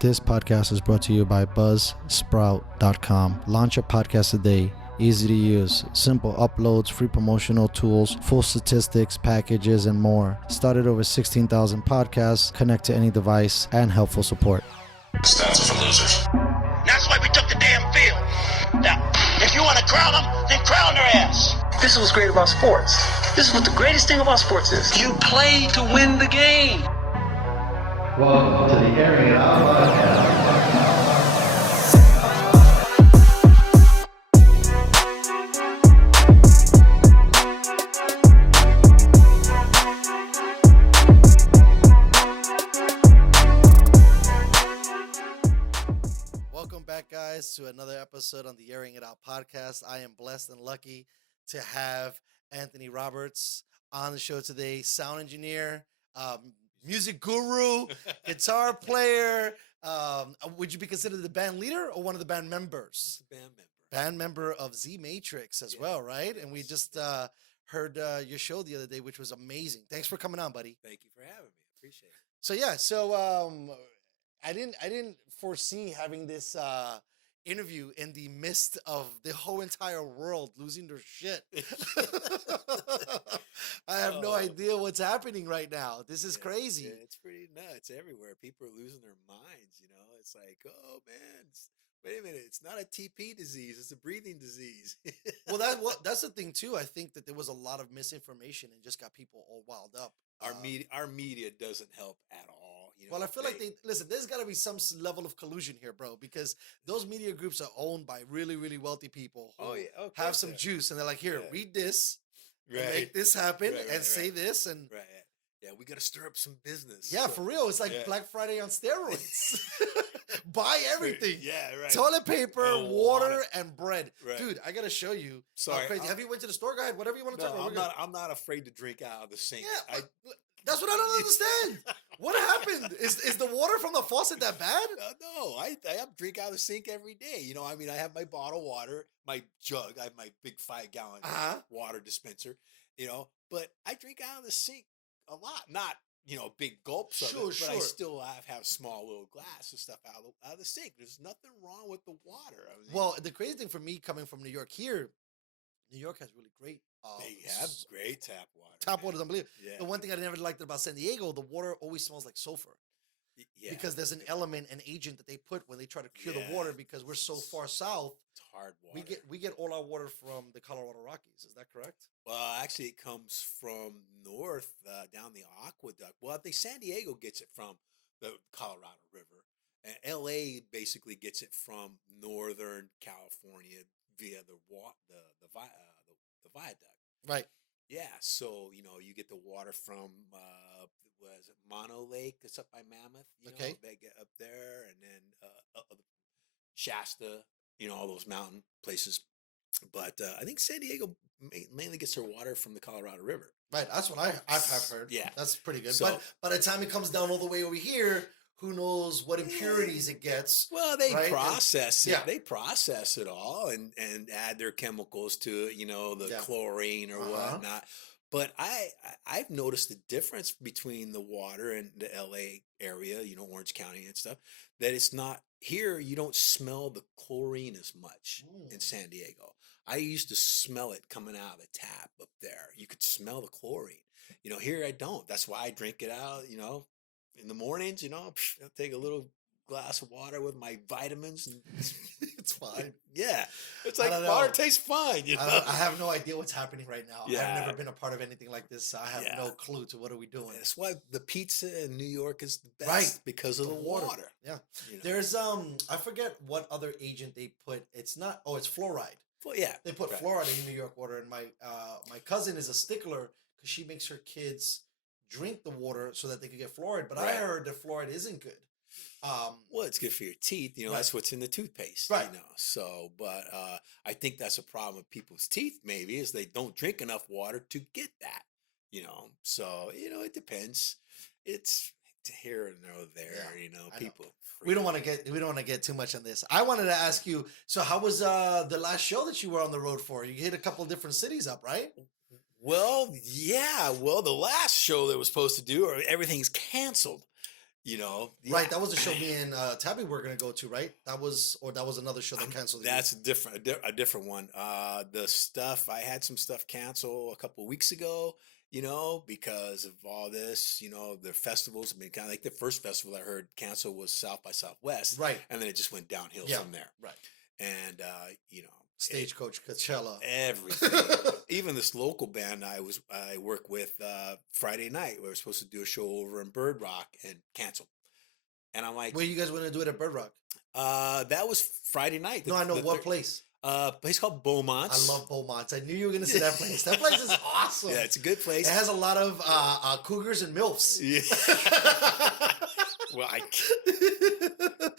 This podcast is brought to you by buzzsprout.com. Launch a podcast today. Easy to use, simple uploads, free promotional tools, full statistics, packages, and more. Started over 16,000 podcasts, connect to any device, and helpful support. Stats are for losers. That's why we took the damn field. Now, if you want to crown them, then crown their ass. This is what's great about sports. This is what the greatest thing about sports is. You play to win the game. Welcome to the Airin podcast. Welcome back, guys, to another episode on the Airing It Out podcast. I am blessed and lucky to have Anthony Roberts on the show today, sound engineer, music guru, guitar player. Would you be considered the band leader or one of the band members? Band member. Band member of Z Matrix as well, right? And we just heard your show the other day, which was amazing. Thanks for coming on, buddy. Thank you for having me. Appreciate it. So I didn't foresee having this interview in the midst of the whole entire world losing their shit. I have no idea what's happening right now. This is crazy. Yeah, it's pretty nuts everywhere. People are losing their minds, It's like, oh, man, wait a minute. It's not a TP disease. It's a breathing disease. Well, that's the thing, too. I think that there was a lot of misinformation and just got people all wild up. Our media doesn't help at all. Well, I feel like listen, there's got to be some level of collusion here, bro, because those media groups are owned by really, really wealthy people who have some juice, and they're like, here, read this, and make this happen, and say this, and yeah, we got to stir up some business. Yeah, for real. It's like Black Friday on steroids. Buy everything. Yeah, right. Toilet paper, water, and bread. Right. Dude, I got to show you. Sorry. Crazy. Have you went to the store guide? Whatever you want to talk about. I'm not afraid to drink out of the sink. Yeah, that's what I don't understand. What happened? Is the water from the faucet that bad? No, I drink out of the sink every day. I have my bottled water, my jug. I have my big 5-gallon water dispenser, but I drink out of the sink a lot. Not, big gulps of it, but I still have small little glass of stuff out of the sink. There's nothing wrong with the water. Well, the crazy thing for me coming from New York here, New York has really great. They have great tap water. Tap water is unbelievable. Yeah. The one thing I never liked about San Diego, the water always smells like sulfur. Yeah. Because there's an element, an agent that they put when they try to cure the water, because we're so far south. It's hard water. We get all our water from the Colorado Rockies. Is that correct? Well, actually, it comes from north down the aqueduct. Well, I think San Diego gets it from the Colorado River, and LA basically gets it from northern California via the viaduct. Right. Yeah, so you get the water from was it Mono Lake? That's up by Mammoth. Okay. They get up there, and then Shasta. All those mountain places. But I think San Diego mainly gets their water from the Colorado River. Right. That's what I've heard. Yeah, that's pretty good. So, but by the time it comes down all the way over here, who knows what impurities it gets? Well, they process it. Yeah. They process it all and add their chemicals to it, the chlorine or whatnot. But I've noticed the difference between the water in the LA area, Orange County and stuff, that it's not here. You don't smell the chlorine as much in San Diego. I used to smell it coming out of the tap up there. You could smell the chlorine. Here I don't. That's why I drink it out, in the mornings, I'll take a little glass of water with my vitamins, and it's fine. Yeah, it's like water tastes fine. I have no idea what's happening right now. Yeah. I've never been a part of anything like this. So I have no clue to what are we doing. That's why the pizza in New York is the best, right? Because of the water. Yeah. There's I forget what other agent they put. It's not. Oh, it's fluoride. Well, yeah, they put fluoride in New York water, and my cousin is a stickler because she makes her kids drink the water so that they could get fluoride. But I heard that fluoride isn't good. Well, it's good for your teeth. That's what's in the toothpaste. Right. So, but I think that's a problem with people's teeth. Maybe is they don't drink enough water to get that. So it depends. It's here and there. People. We don't want to get too much on this. I wanted to ask you. So, how was the last show that you were on the road for? You hit a couple of different cities up, right? Well, yeah. Well, the last show that was supposed to do, everything's canceled. Right, Yeah. that was the show me and Tabby were gonna go to, right? That was another show that canceled. That's a different one. The stuff I had some stuff cancel a couple weeks ago, because of all this. The festivals have been kind of like the first festival I heard cancel was South by Southwest, Right. and then it just went downhill Yeah. from there. Right. And Stagecoach Coachella. everything. Even this local band I work with Friday night, we were supposed to do a show over in Bird Rock and canceled. And I'm like, Where you guys want to do it at Bird Rock? that was Friday night. No, I know what place. Place called Beaumont's. I love Beaumont's. I knew you were gonna say that place. That place is awesome. Yeah, it's a good place. It has a lot of cougars and milfs. Yeah. Well,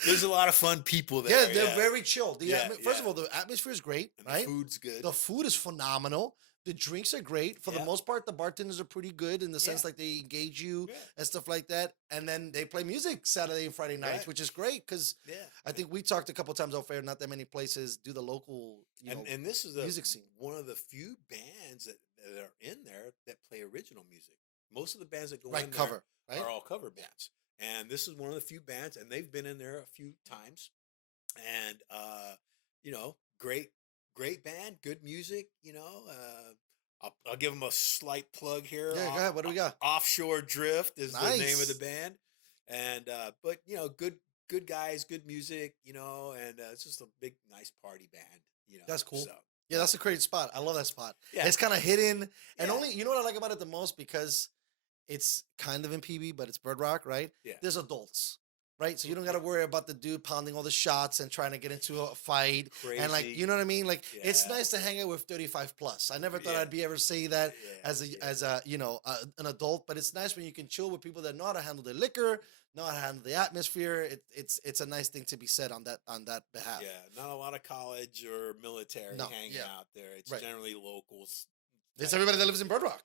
there's a lot of fun people there. Yeah, they're very chill. First of yeah. all, the atmosphere is great, And right? the food's good. The food is phenomenal. The drinks are great. For the Yeah. most part, the bartenders are pretty good in the sense Yeah. like they engage you Yeah. and stuff like that. And then they play music Saturday and Friday nights, Right. which is great because Yeah. I think we talked a couple times off air. Not that many places do the local, And this is music scene. one of the few bands that are in there that play original music. Most of the bands that go right in cover, there right? are all cover bands. And this is one of the few bands, and they've been in there a few times. And great band, good music. I'll give them a slight plug here. Yeah, go ahead. What do we got? Offshore Drift is the name of the Nice. band, and but good guys, good music, and it's just a big, nice party band. That's cool. So, Yeah, that's a great spot. I love that spot. Yeah. It's kind of hidden, and Yeah. only you know what I like about it the most because it's kind of in PB, but it's Bird Rock, right? Yeah. There's adults, right? So you don't got to worry about the dude pounding all the shots and trying to get into a fight, and like Crazy. you know what I mean. Like it's Yeah. nice to hang out with 35 plus. I never thought Yeah. I'd be ever say that Yeah, as a an adult, but it's nice when you can chill with people that know how to handle their liquor, know how to handle the atmosphere. It's a nice thing to be said on that behalf. Yeah, not a lot of college or military No, hanging yeah. out there. It's Right. generally locals. It's everybody that lives in Bird Rock.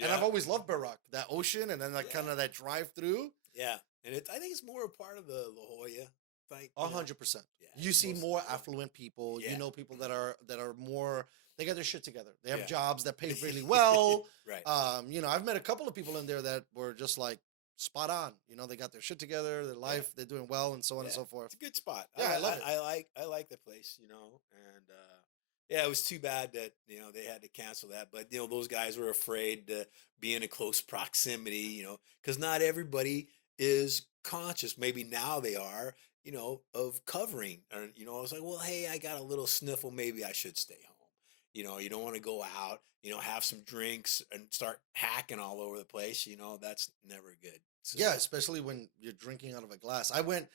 And Yeah. I've always loved Bird Rock, that ocean, and then like Yeah. kind of that drive through. Yeah, and I think it's more a part of the La Jolla. Like 100%. Yeah, You see most- more yeah. affluent people. You Yeah. know people that are more. They got their shit together. They have Yeah. jobs that pay really well. Right. I've met a couple of people in there that were just like spot on. They got their shit together, their life, they're doing well, and so on and Yeah. so forth. It's a good spot. Yeah, I love it. I like the place, and yeah, it was too bad that they had to cancel that. But those guys were afraid to be in a close proximity, because not everybody is conscious. Maybe now they are, of covering. Or I was like, well, hey, I got a little sniffle. Maybe I should stay home. You don't want to go out. Have some drinks and start hacking all over the place. That's never good. So, Yeah, especially when you're drinking out of a glass. I went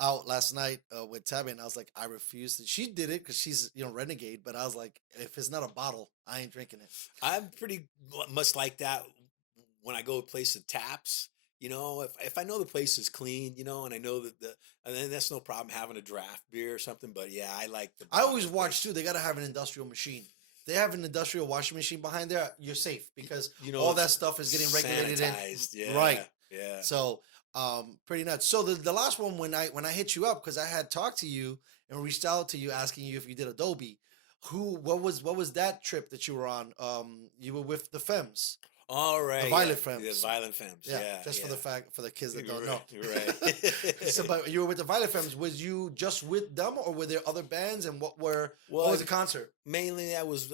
out last night with Tabby, and I was like, I refuse to. She did it because she's renegade, but I was like, if it's not a bottle, I ain't drinking it. I'm pretty much like that when I go to place of taps. If I know the place is clean, and I know that and then that's no problem having a draft beer or something. But yeah, I like the. I always watch too. They gotta have an industrial machine. They have an industrial washing machine behind there. You're safe because all that stuff is getting regulated. Sanitized, yeah, Right. Yeah. So, pretty nuts. So the last one when I hit you up because I had talked to you and reached out to you asking you if you did Adobe. What was that trip that you were on? You were with the Femmes. All right. Violent yeah, Femmes. The Violent Femmes. Yeah. Just yeah. for the kids that don't Right, know. Right. So, but you were with the Violent Femmes. Was you just with them, or were there other bands? And what was the concert? Mainly, I was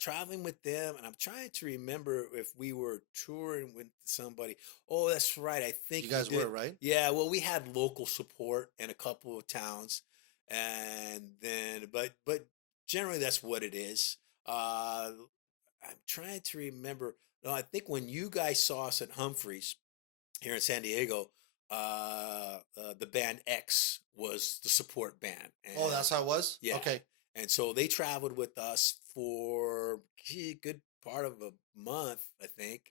traveling with them, and I'm trying to remember if we were touring with somebody. Oh, that's right. I think You guys did. were, right? Yeah. Well, we had local support in a couple of towns, and then, but generally, that's what it is. I'm trying to remember. No, I think when you guys saw us at Humphreys here in San Diego, the band X was the support band. Oh, that's how it was? Yeah. Okay. And so they traveled with us for a good part of a month, I think,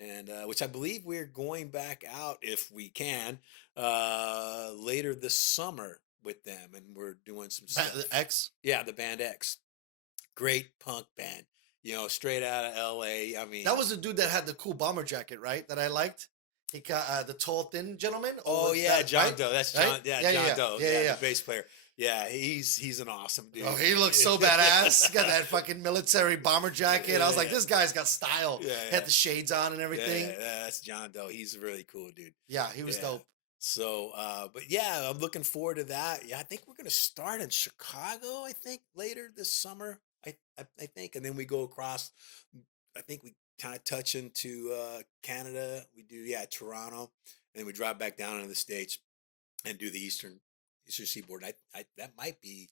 and which I believe we're going back out if we can later this summer with them, and we're doing some stuff. The X? Yeah, the band X, great punk band. Straight out of L.A. I mean, That was the dude that had the cool bomber jacket, right? That I liked. He got the tall, thin gentleman. Or oh was yeah, that- John right? Doe. That's Right? John. Yeah, Yeah, John yeah, Doe. yeah, Yeah, yeah. the bass player. Yeah, he's an awesome dude. Oh, he looks so badass. He got that fucking military bomber jacket. I was like, Yeah. this guy's got style. Yeah, Had yeah. the shades on and everything. Yeah, that's John Doe. He's a really cool dude. Yeah, he was Yeah. dope. So, but yeah, I'm looking forward to that. Yeah, I think we're going to start in Chicago, I think later this summer. I think, and then we go across. I think we kind of touch into Canada. We do, yeah, Toronto, and then we drop back down into the States and do the Eastern Seaboard. I that might be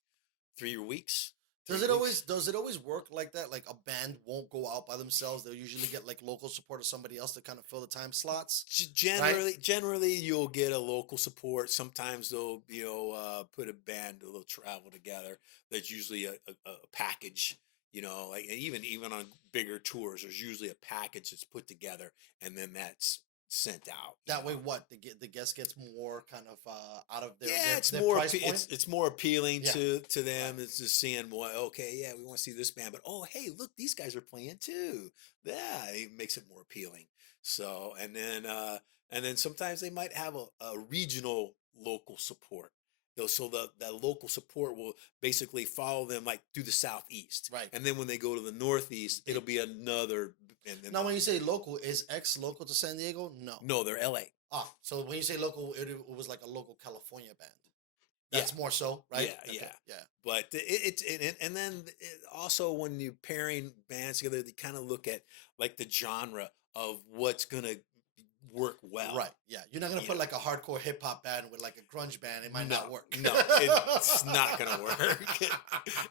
3 weeks. Does 3 it always weeks. does it always work like that? Like a band won't go out by themselves. They'll usually get like local support or somebody else to kind of fill the time slots. Generally, you'll get a local support. Sometimes they'll, put a band, a little travel together. That's usually a package. Like even on bigger tours, there's usually a package that's put together, and then that's sent out. That way, what the guest gets more kind of out of their Yeah, it's their more price point. it's more appealing Yeah. to them. It's just seeing what, okay, yeah, we want to see this band, but oh, hey, look, these guys are playing too. Yeah, it makes it more appealing. So, and then sometimes they might have a regional local support. So the local support will basically follow them like through the southeast, Right. and then when they go to the northeast, it'll be another. And then Now, when you say local, is X local to San Diego? No. no, they're L.A. Ah, so when you say local, it was like a local California band. Yeah. That's more so, right? Yeah, Okay, yeah. yeah. But and then also when you're pairing bands together, they kind of look at like the genre of what's gonna work well. Right. Yeah. You're not gonna You put know. like a hardcore hip hop band with like a grunge band. It might No, not work. no, it's not gonna work.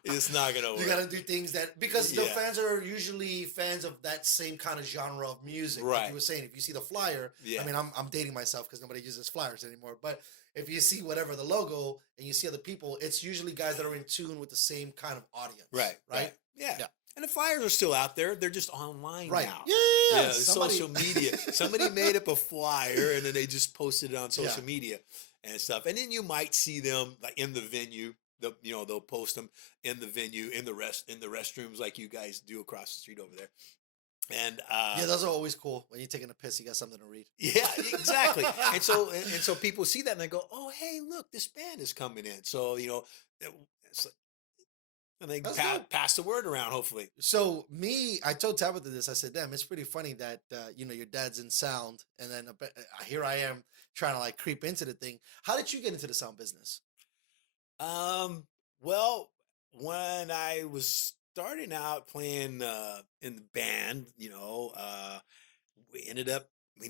It's not gonna work. You gotta do things that because the Yeah. fans are usually fans of that same kind of genre of music. Like Right. you were saying, if you see the flyer, Yeah. I mean, I'm dating myself because nobody uses flyers anymore. But if you see whatever the logo and you see other people, it's usually guys that are in tune with the same kind of audience. Right. Right. Yeah. Yeah. And the flyers are still out there. They're just online Right. now. Yeah. Yeah, social media. Somebody made up a flyer and then they just posted it on social media and stuff. And then you might see them like in the venue. They'll post them in the venue in the restrooms like you guys do across the street over there. And Yeah, those are always cool. When you're taking a piss, you got something to read. yeah, exactly. and so people see that and they go, "Oh, hey, look, this band is coming in." So it's like- and they That's dope. pass the word around. Hopefully, So I told Tabitha this. I said, "Damn, it's pretty funny that your dad's in sound, and then here I am trying to like creep into the thing." How did you get into the sound business? well, when I was starting out playing in the band, we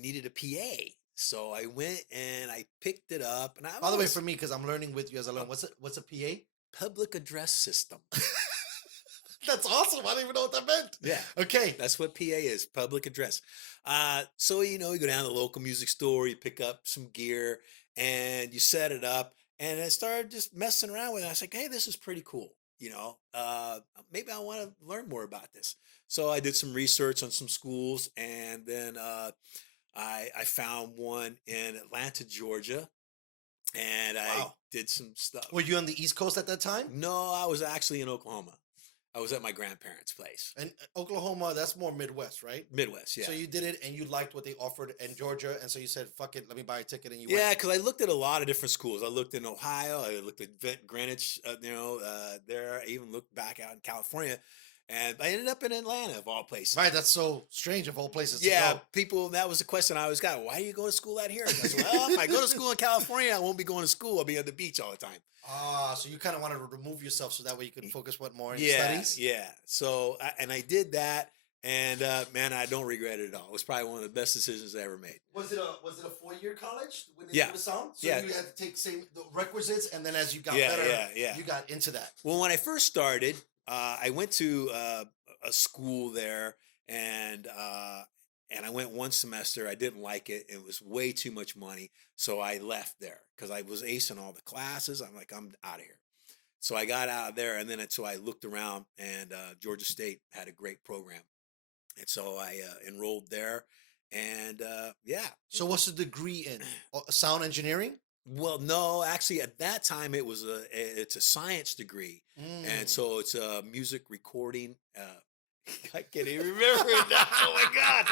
needed a PA. So I went and I picked it up, and By the way, for me, because I'm learning with you as I learn, what's a PA? public address system. That's awesome. I don't even know what that meant. Yeah. Okay. That's what PA is, public address. So you go down to the local music store, you pick up some gear, and you set it up. And I started just messing around with it. I was like, hey, this is pretty cool. Maybe I want to learn more about this. So I did some research on some schools, and then I found one in Atlanta, Georgia, and I Wow. did some stuff. Were you on the East Coast at that time? No, I was actually in Oklahoma. I was at my grandparents' place. And Oklahoma, that's more Midwest, right? Midwest, yeah. So you did it, and you liked what they offered in Georgia, and so you said, "Fuck it, let me buy a ticket," and you Yeah, went. because I looked at a lot of different schools. I looked in Ohio. I looked at Greenwich. There. I even looked back out in California, and I ended up in Atlanta of all places. Right, that's so strange of all places Yeah, to go. people. That was the question I always got. Why do you go to school out here? I said, well, if I go to school in California, I won't be going to school. I'll be at the beach all the time. So you kind of wanted to remove yourself so that way you could focus more on your Yeah, studies? yeah. So I did that, and man, I don't regret it at all. It was probably one of the best decisions I ever made. Was it a 4-year college when you Yeah. did the sound? So Yeah. you had to take the requisites, and then as you got Yeah, better, yeah. you got into that. Well, when I first started, I went to a school there, and I went one semester. I didn't like it. It was way too much money, so I left there because I was acing all the classes. I'm like, I'm out of here. So I got out of there, and then so I looked around, and Georgia State had a great program, and so I enrolled there, and yeah. So what's the degree in? Sound engineering? Well, no, actually, at that time it's a science degree, and so it's a music recording. I can't even remember it now. Oh my god!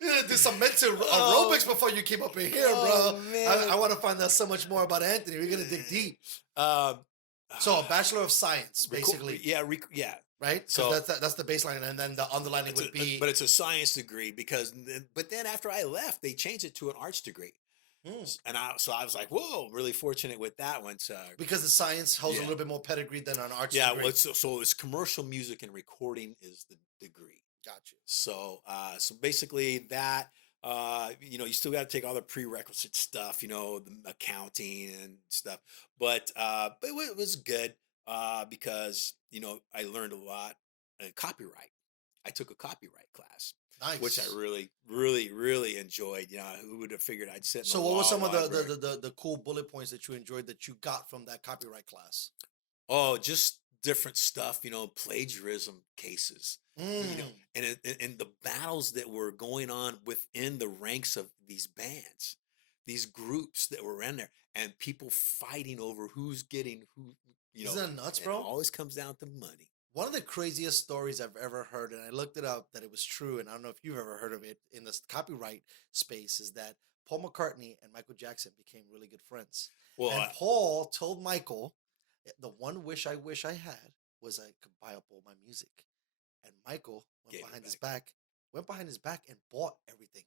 Yeah, do some mental Oh. aerobics before you came up in here, Oh, bro. man. I want to find out so much more about Anthony. We're gonna dig deep. So a bachelor of science, basically, Yeah, right? So- So that's the baseline, and then the underlining would be. but it's a science degree but then after I left, they changed it to an arts degree. And I was like, whoa, really fortunate with that one. So Because the science holds a Yeah. little bit more pedigree than an arts yeah, degree. well, so it's commercial music and recording is the degree. Gotcha. So basically that, you still got to take all the prerequisite stuff, the accounting and stuff. But it was good because I learned a lot in copyright. I took a copyright class, Nice. which I really, really, really enjoyed. Who would have figured I'd sit in So the what were law some of library. the cool bullet points that you enjoyed that you got from that copyright class? Oh, just different stuff, plagiarism cases, Mm. and the battles that were going on within the ranks of these bands, these groups that were in there, and people fighting over who's getting who, Isn't that nuts, and bro? it always comes down to money. One of the craziest stories I've ever heard, and I looked it up that it was true, and I don't know if you've ever heard of it in the copyright space, is that Paul McCartney and Michael Jackson became really good friends. Well, And Paul told Michael, the one wish I had was I could buy up all my music. And Michael Gave it went behind his back and bought everything.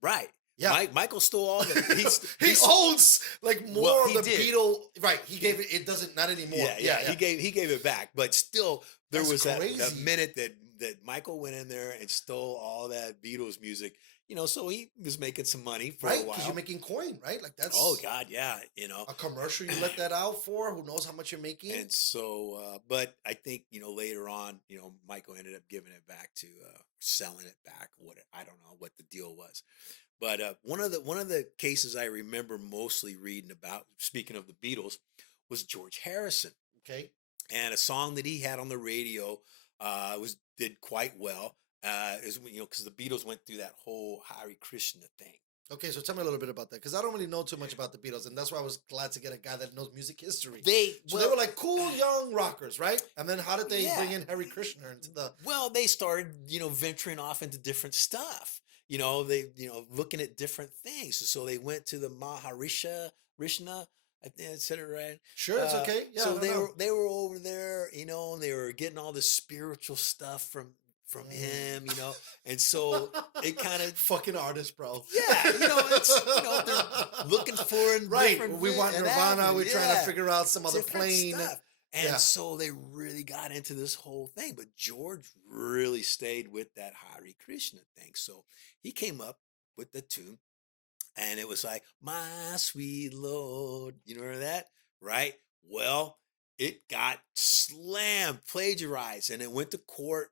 right. Yeah. Michael stole all the. He owns like more Well, of he the did. Beatle. Right. He gave it. It doesn't not anymore. Yeah. He gave it back, but still there That's was that crazy. minute that Michael went in there and stole all that Beatles music. So he was making some money for Right. a while. Because you're making coin, right? Like that's Oh God, yeah, a commercial you let that out for. Who knows how much you're making? And so, but I think later on, Michael ended up giving it back to selling it back. I don't know what the deal was, but one of the cases I remember mostly reading about, speaking of the Beatles, was George Harrison. Okay. And a song that he had on the radio did quite well. Is because the Beatles went through that whole Hare Krishna thing. Okay, so tell me a little bit about that because I don't really know too much about the Beatles, and that's why I was glad to get a guy that knows music history. They were like cool young rockers, right? And then how did they bring in Hare Krishna into the? Well, they started venturing off into different stuff. They looking at different things. So they went to the Rishna. I think I said it right. Sure, it's okay. Yeah. So they were over there, and they were getting all this spiritual stuff from him, and so it kind of fucking artist, bro. Yeah, it's they're looking for right. We want Nirvana. We're trying to figure out some other different plane. Stuff. And so they really got into this whole thing. But George really stayed with that Hare Krishna thing. So he came up with the tune, and it was like, "My sweet Lord," you know that, right? Well, it got slammed, plagiarized, and it went to court.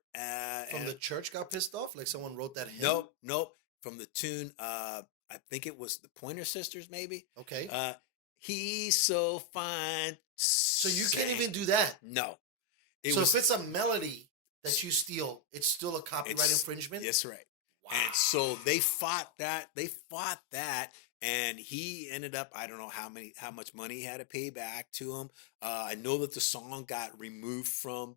From the church got pissed off? Like someone wrote that hymn? Nope. From the tune, I think it was the Pointer Sisters, maybe. Okay. He's so fine. So you can't even do that? No. If it's a melody that you steal, it's still a copyright infringement? That's right. Wow. And so they fought that. And he ended up, I don't know how much money he had to pay back to him. I know that the song got removed from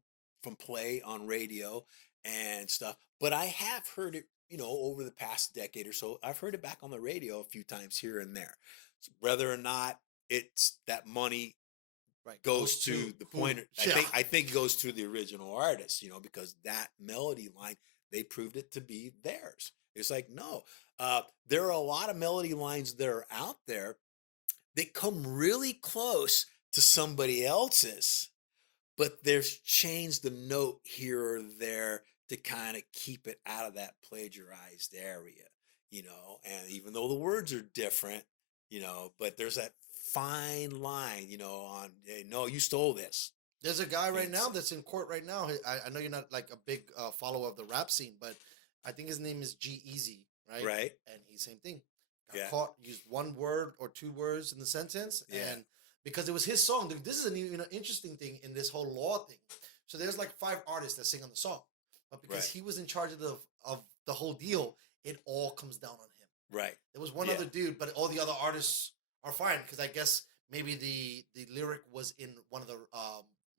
play on radio and stuff, but I have heard it, over the past decade or so. I've heard it back on the radio a few times here and there. So whether or not it's that money goes to the Pointer, I think it goes to the original artist, because that melody line, they proved it to be theirs. It's like, no, there are a lot of melody lines that are out there that come really close to somebody else's, but they've changed the note here or there to kind of keep it out of that plagiarized area, and even though the words are different, but there's that fine line, on, hey, no, you stole this. There's a guy right now that's in court right now. I know you're not like a big follower of the rap scene, but I think his name is G-Eazy, right? Right. And he's same thing. Got caught, used one word or two words in the sentence, and because it was his song. This is an interesting thing in this whole law thing. So there's like 5 artists that sing on the song, but because he was in charge of the whole deal, it all comes down on him. Right. There was one other dude, but all the other artists are fine because I guess maybe the lyric was in one of the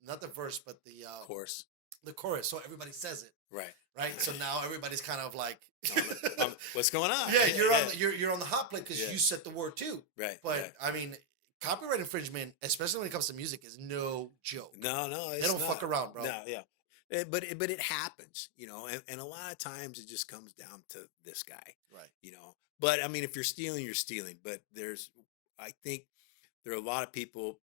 not the verse, but the chorus. The chorus, so everybody says it. Right. So now everybody's kind of like, what's going on? Yeah, you're on the hot plate because you said the word too. Right. But I mean, copyright infringement, especially when it comes to music, is no joke. No, they don't fuck around, bro. No, yeah. but it happens, and a lot of times it just comes down to this guy, Right. But I mean, if you're stealing, you're stealing. But I think there are a lot of people,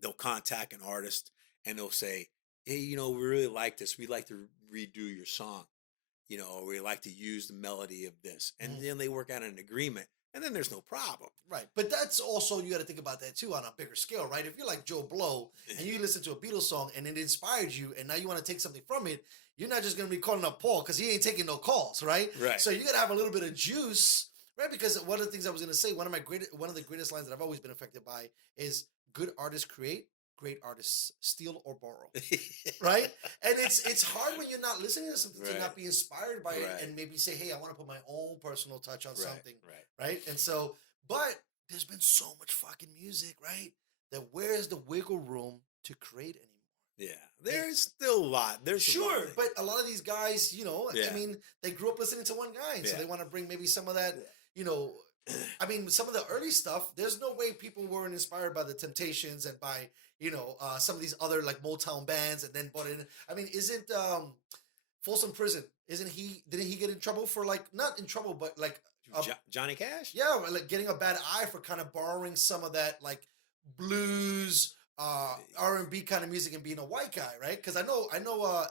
they'll contact an artist and they'll say, hey, we really like this. We'd like to redo your song, or we like to use the melody of this. And then they work out an agreement, and then there's no problem. Right. But that's also, you got to think about that too on a bigger scale, right? If you're like Joe Blow and you listen to a Beatles song and it inspired you and now you want to take something from it, you're not just going to be calling up Paul because he ain't taking no calls, right? Right. So you got to have a little bit of juice, right? Because one of the things I was going to say, one of the greatest lines that I've always been affected by is good artists create, great artists steal or borrow, right? And it's hard when you're not listening to something to not be inspired by it and maybe say, hey, I want to put my own personal touch on something, right? And so, but there's been so much fucking music, right? That where's the wiggle room to create anymore? Yeah, there's still a lot. There's sure, but a lot of these guys, I mean, they grew up listening to one guy, and so they want to bring maybe some of that, I mean, some of the early stuff. There's no way people weren't inspired by the Temptations and by some of these other like Motown bands, and then brought in. I mean, isn't Folsom Prison? Didn't he get in trouble for like not in trouble, but like Johnny Cash? Yeah, like getting a bad eye for kind of borrowing some of that like blues, R&B kind of music and being a white guy, right? Because I know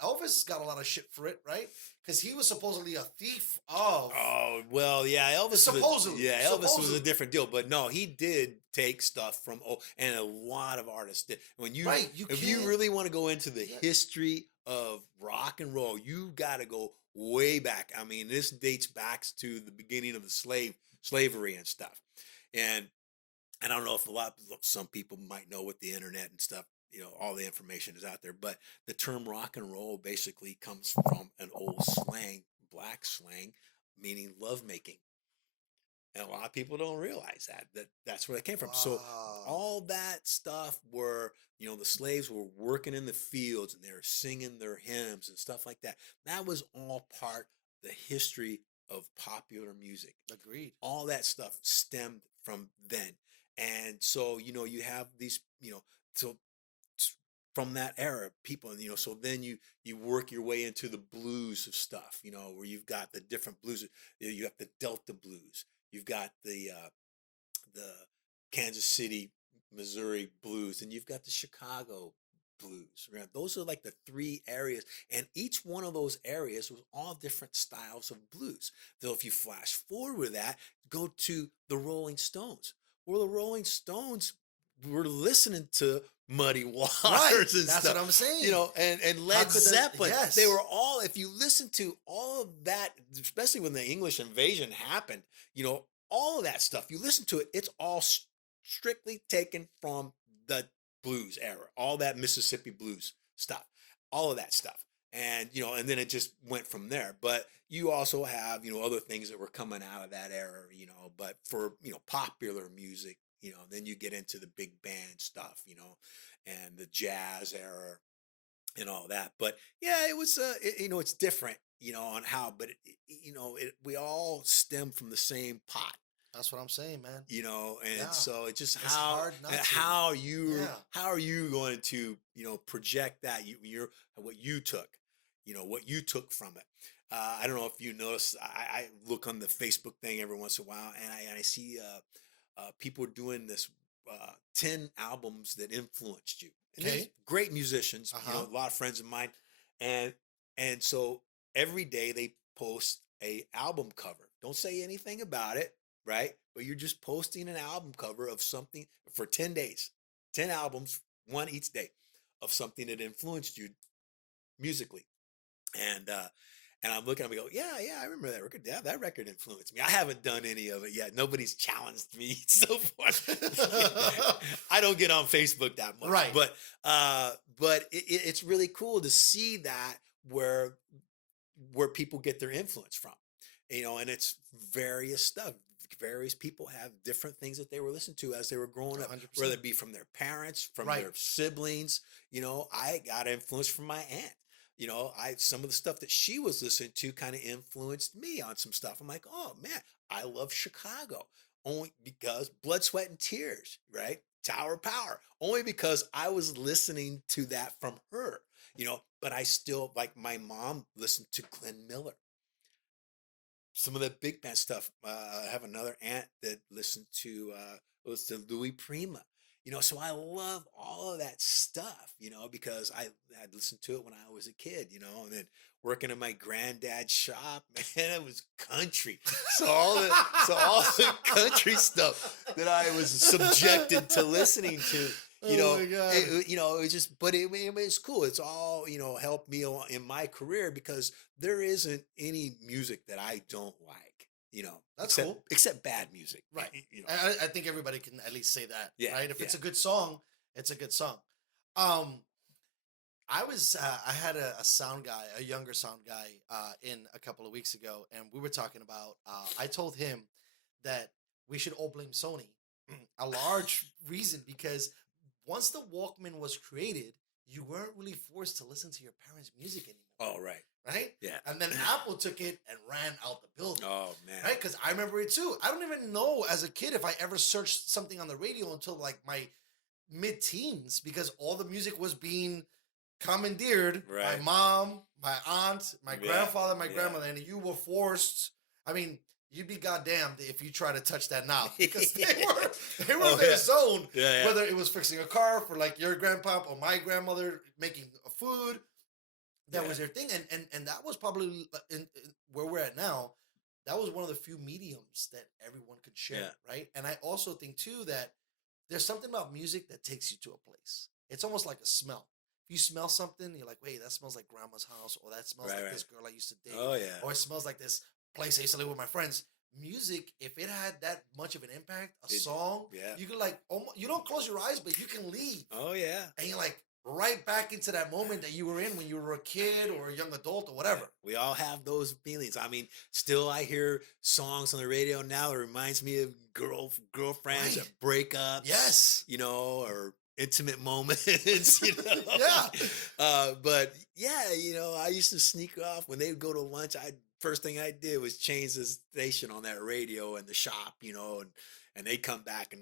Elvis got a lot of shit for it, right? Because he was supposedly a thief of. Oh well, yeah, Elvis. Supposedly, Elvis was a different deal, but no, he did take stuff from and a lot of artists did. When you if you really want to go into the history of rock and roll, you got to go way back. I mean, this dates back to the beginning of the slavery and stuff, and I don't know if some people might know with the internet and stuff, all the information is out there, but the term rock and roll basically comes from an old slang, black slang, meaning lovemaking. And a lot of people don't realize that's where it came from. Wow. So all that stuff where, the slaves were working in the fields and they were singing their hymns and stuff like that. That was all part of the history of popular music. Agreed. All that stuff stemmed from then. And so, you have these, so from that era, people, so then you work your way into the blues of stuff, where you've got the different blues. You have the Delta blues. You've got the Kansas City, Missouri blues, and you've got the Chicago blues. Right? Those are like the three areas, and each one of those areas was all different styles of blues. Though if you flash forward with that, go to the Rolling Stones. Well, the Rolling Stones were listening to Muddy Waters and that's stuff. What I'm saying. And Led Zeppelin. They were all, if you listen to all of that, especially when the English invasion happened, all of that stuff, you listen to it, it's all strictly taken from the blues era, all that Mississippi blues stuff, all of that stuff. And, and then it just went from there. But you also have, other things that were coming out of that era, but for, popular music, then you get into the big band stuff, and the jazz era and all that. But yeah, it was, it's different, on how, but we all stem from the same pot. That's what I'm saying, man. And so it's just it's hard not to. how are you going to, project that what you took, what you took from it. I don't know if you notice, I look on the Facebook thing every once in a while, and I see people doing this 10 albums that influenced you. And these great musicians, a lot of friends of mine, and so every day they post a album cover. Don't say anything about it, right? But you're just posting an album cover of something for 10 days, 10 albums, one each day, of something that influenced you musically. And I'm looking at them and go, yeah, I remember that record. Yeah, that record influenced me. I haven't done any of it yet. Nobody's challenged me so far. I don't get on Facebook that much. Right. But it's really cool to see that where people get their influence from. And it's various stuff. Various people have different things that they were listening to as they were growing up, 100%. whether it be from their parents, from their siblings. I got influence from my aunt. Some of the stuff that she was listening to kind of influenced me on some stuff. I'm like, oh man, I love Chicago only because Blood, Sweat, and Tears, right? Tower of Power, only because I was listening to that from her. But I still, like, my mom listened to Glenn Miller, some of the big band stuff. I have another aunt that listened to was to Louis Prima. So I love all of that stuff, because I had listened to it when I was a kid, and then working in my granddad's shop, man, it was country. So all the country stuff that I was subjected to listening to, Oh my God. it was just, but it's cool. It's all, helped me in my career, because there isn't any music that I don't like, That's except, cool. except bad music. Right. You know. I think everybody can at least say that. Yeah, Right. If it's a yeah. good song, it's a good song. I had a sound guy, a younger sound guy, in a couple of weeks ago, and we were talking about. I told him that we should all blame Sony. A large reason, because once the Walkman was created, you weren't really forced to listen to your parents' music anymore. Oh, right. Right? Yeah. And then Apple took it and ran out the building. Oh, man. Right? Because I remember it too. I don't even know as a kid if I ever searched something on the radio until like my mid-teens, because all the music was being commandeered by Right. mom, my aunt, my Yeah, grandfather, my yeah. grandmother, and you were forced. I mean, you'd be goddamned if you try to touch that knob, because they were Oh, in their yeah. zone. Yeah, yeah. Whether it was fixing a car for like your grandpa or my grandmother making food, that was their thing, and that was probably in where we're at now. That was one of the few mediums that everyone could share, Yeah. right? And I also think too that there's something about music that takes you to a place. It's almost like a smell. If you smell something, you're like, wait, that smells like grandma's house, or that smells Right, like this girl I used to date, Oh, yeah. or it smells like this place I used to live with my friends. Music, if it had that much of an impact, song, yeah. you could like almost, you don't close your eyes, but you can leave, Oh, yeah. and you're like right back into that moment that you were in when you were a kid or a young adult or whatever. We all have those feelings. I mean, still I hear songs on the radio now that reminds me of girlfriends, Right. or breakups. Yes. Or intimate moments, Yeah. But yeah, I used to sneak off when they would go to lunch. First thing I did was change the station on that radio in the shop, and they'd come back and,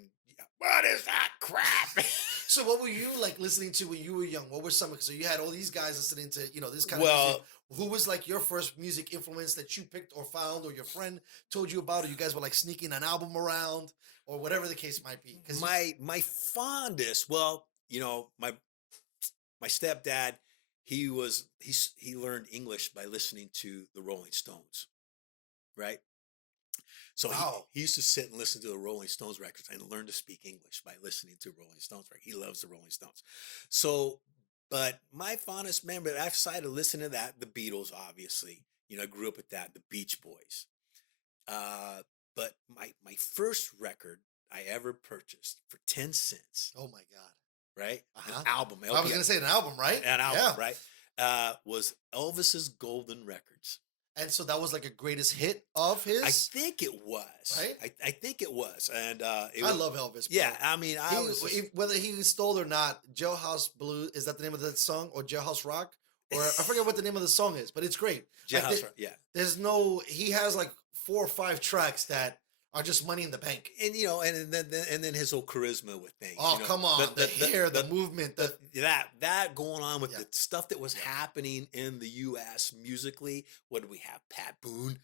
what is that crap? So what were you like listening to when you were young? What were some? So you had all these guys listening to, this kind of music. Who was like your first music influence that you picked or found, or your friend told you about, or you guys were like sneaking an album around, or whatever the case might be? Because my fondest, my stepdad, he learned English by listening to the Rolling Stones, right? So Wow. he used to sit and listen to the Rolling Stones records and learn to speak English by listening to Rolling Stones records. He loves the Rolling Stones. So, but my fondest memory, outside of listening to that, the Beatles, obviously, I grew up with that, the Beach Boys. But my first record I ever purchased for 10 cents, oh my God. right? Uh-huh. An album. I was going to say an album, right? An album, Yeah. right? Was Elvis's Golden Records. And so that was like a greatest hit of his? I think it was. Right? I think it was. And I love Elvis. Bro. Yeah, I mean, whether he stole or not, Jailhouse Blues, is that the name of the song? Or Jailhouse Rock? Or I forget what the name of the song is, but it's great. Jailhouse Rock, yeah. He has like 4 or 5 tracks that are just money in the bank. And and then his whole charisma with things. Oh, come on. The hair, the movement, that going on with Yeah. the stuff that was happening in the US musically. What did we have? Pat Boone.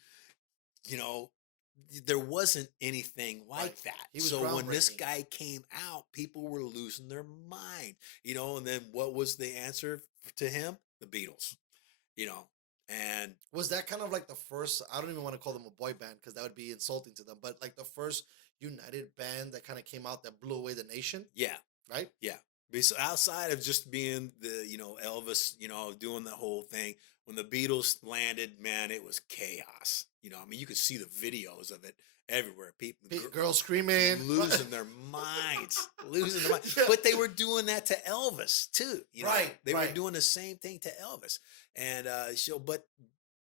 There wasn't anything like Right. that. He was So when this groundbreaking. guy came out, people were losing their mind. And then what was the answer to him? The Beatles. And Was that kind of like the first, I don't even want to call them a boy band because that would be insulting to them, but like the first united band that kind of came out that blew away the nation, yeah. right? Yeah. Outside of just being the, Elvis, doing the whole thing, when the Beatles landed, man, it was chaos. I mean, you could see the videos of it everywhere. People, Girls screaming. losing their minds, losing their mind. Yeah. But they were doing that to Elvis too. Right, They were right. doing the same thing to Elvis. And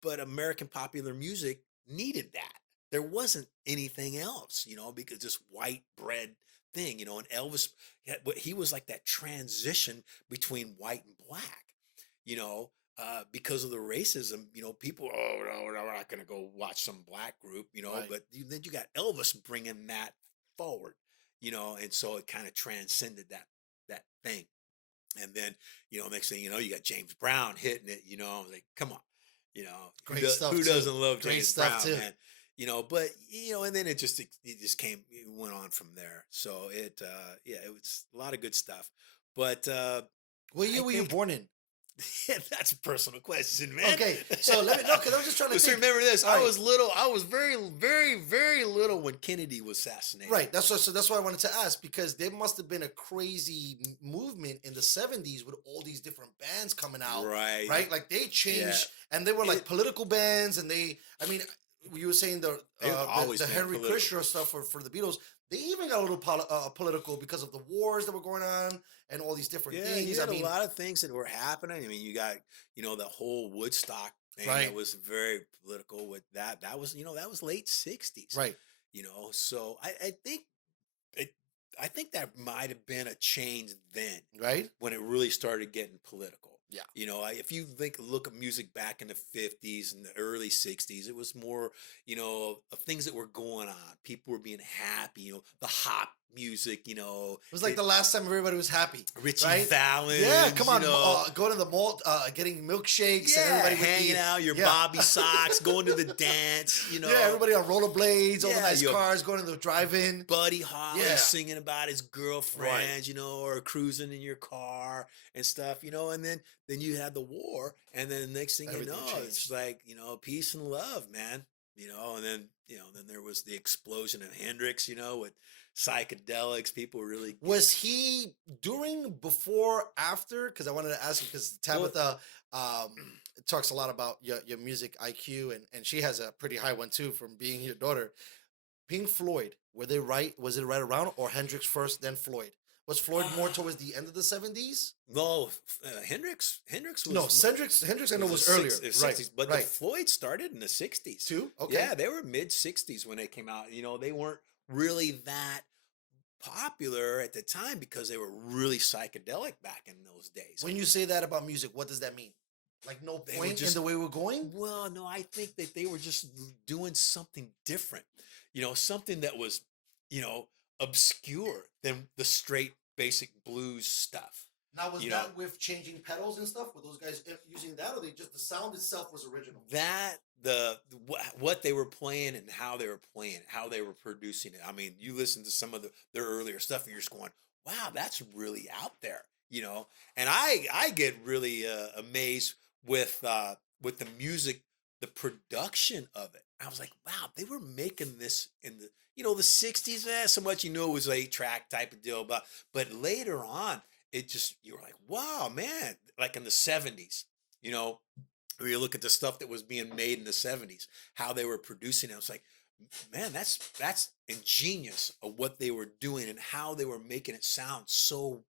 but American popular music needed that. There wasn't anything else, because this white bread thing, and Elvis, he was like that transition between white and black, because of the racism, people, oh, no, we're not going to go watch some black group, Right. but then you got Elvis bringing that forward, and so it kind of transcended that thing. And then, next thing you know, you got James Brown hitting it, I was like, come on, Great stuff who too. doesn't love Great James stuff Brown, too. man? But, and then it just went on from there. So it was a lot of good stuff. But What year were you born in? that's a personal question, man. Okay, so let me know, because I'm just trying to think. Remember this. All I right. was little. I was very, very, very little when Kennedy was assassinated. Right. That's why I wanted to ask, because there must have been a crazy movement in the 70s with all these different bands coming out. Right. Right. Like they changed, and they were like political bands, and you were saying the Henry Kissinger stuff for the Beatles. They even got a little political because of the wars that were going on and all these different things. You had a lot of things that were happening. I mean, you got the whole Woodstock thing that was very political. With that was that was late '60s, right? So I think that might have been a change then, right, when it really started getting political. Yeah. If you look at music back in the 50s and the early 60s, it was more, of things that were going on. People were being happy, the hop music, It was like the last time everybody was happy. Richie Valens. Yeah, come on. Going to the mall, getting milkshakes, and everybody hanging out, your Bobby socks, going to the dance, Yeah, everybody on rollerblades, all the nice cars, going to the drive-in. Buddy Holly singing about his girlfriend, or cruising in your car and stuff, and then you had the war, and then the next thing you know, it's like, peace and love, man. And then there was the explosion of Hendrix, with psychedelics. People really was he before, after? Because I wanted to ask you, because Tabitha talks a lot about your music IQ, and she has a pretty high one too from being your daughter. Pink Floyd, was it right around, or Hendrix first, then Floyd? Was Floyd more towards the end of the 70s? No, Hendrix was... No, Hendrix I know was earlier. 60s, but the Floyd started in the 60s. Too? Okay. Yeah, they were mid-60s when they came out. They weren't really that popular at the time because they were really psychedelic back in those days. When you say that about music, what does that mean? Like no point in the way we're going? Well, no, I think that they were just doing something different. Something that was, obscure than the straight basic blues stuff. Now, was that with changing pedals and stuff? Were those guys using that, or the sound itself was original? That, what they were playing and how they were playing it, how they were producing it. I mean, you listen to some of their earlier stuff and you're just going, wow, that's really out there, And I get really amazed with the music, the production of it. I was like, wow, they were making this in the the 60s. So much it was 8-track type of deal, but later on, it just, you were like, wow, man, like in the 70s, where you look at the stuff that was being made in the 70s, how they were producing it. I was like, man, that's ingenious of what they were doing and how they were making it sound so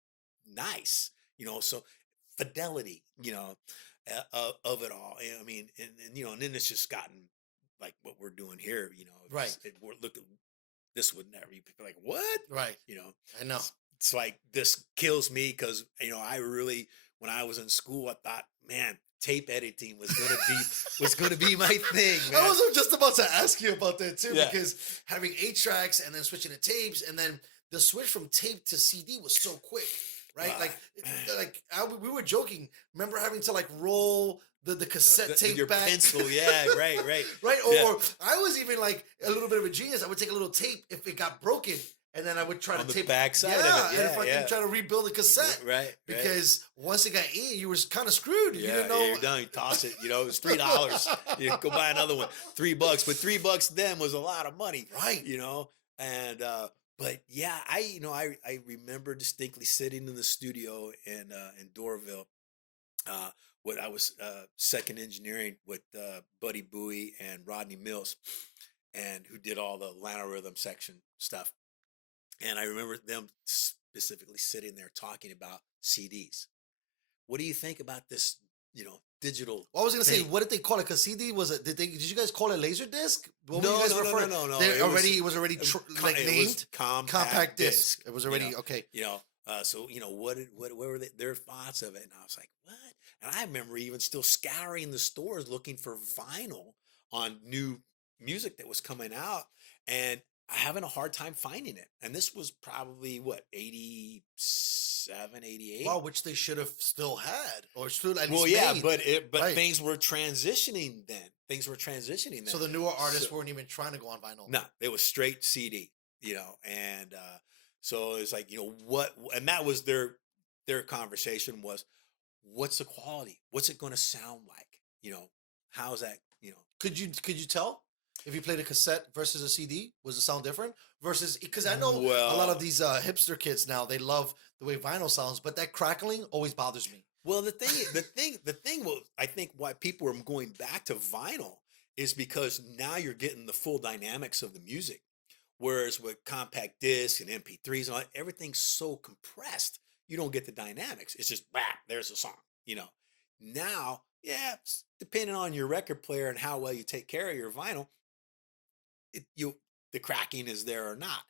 nice, so fidelity, of it all. I mean, and then it's just gotten like what we're doing here, right. Look at this would never be like, what? Right. I know. It's like, this kills me because, I really, when I was in school, I thought, man, tape editing was gonna be my thing, man. I was just about to ask you about that too, because having 8 tracks and then switching to tapes, and then the switch from tape to CD was so quick, right? We were joking. Remember having to roll the cassette tape your back? pencil, right. Right, or I was even like a little bit of a genius. I would take a little tape if it got broken, and then I would try on to the tape backside of it. and if I can try to rebuild the cassette, right. Because once it got in, you were kind of screwed. You didn't know. You're done. You toss it. It's $3. You go buy another one, $3. But $3 then was a lot of money, right? And but yeah, I remember distinctly sitting in the studio in Dorville. What I was second engineering with Buddy Bowie and Rodney Mills, and who did all the Atlanta Rhythm section stuff. And I remember them specifically sitting there talking about CDs. What do you think about this, digital? Well, I was gonna say, what did they call it? Because CD was a, did you guys call it Laserdisc? No. It was already named compact disc. It was already okay. So what were their thoughts of it? And I was like, what? And I remember even still scouring the stores looking for vinyl on new music that was coming out, and having a hard time finding it. And this was probably 87, 87, 88. Wow, which they should have still had, or still at least Well, yeah, made. but Right. things were transitioning then. So the newer artists weren't even trying to go on vinyl. No, it was straight CD, and so it's like, what, and that was their conversation was, what's the quality? What's it going to sound like? How's that? Could you tell if you played a cassette versus a CD? Was the sound different? Versus, because I know a lot of these hipster kids now, they love the way vinyl sounds, but that crackling always bothers me. Well, the thing. Well, I think why people are going back to vinyl is because now you're getting the full dynamics of the music, whereas with compact discs and MP3s and all, everything's so compressed, you don't get the dynamics. It's just, there's a song. Now, yeah, depending on your record player and how well you take care of your vinyl, the cracking is there or not.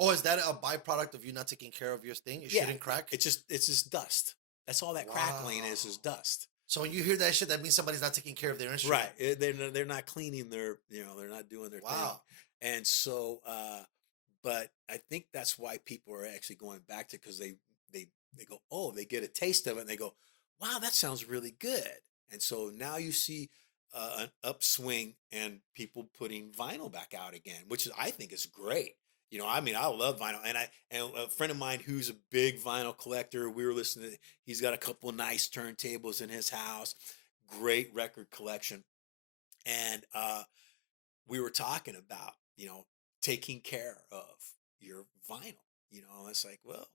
Is that a byproduct of you not taking care of your thing? It shouldn't crack? It's just dust. That's all that crackling is dust. So when you hear that shit, that means somebody's not taking care of their instrument. Right. They're not cleaning they're not doing their thing. And so, but I think that's why people are actually going back to, because they go, they get a taste of it and they go, wow, that sounds really good. And so now you see an upswing and people putting vinyl back out again, which I think is great. I love vinyl, and a friend of mine who's a big vinyl collector, we were listening to, he's got a couple of nice turntables in his house, great record collection. And we were talking about, taking care of your vinyl, it's like, well,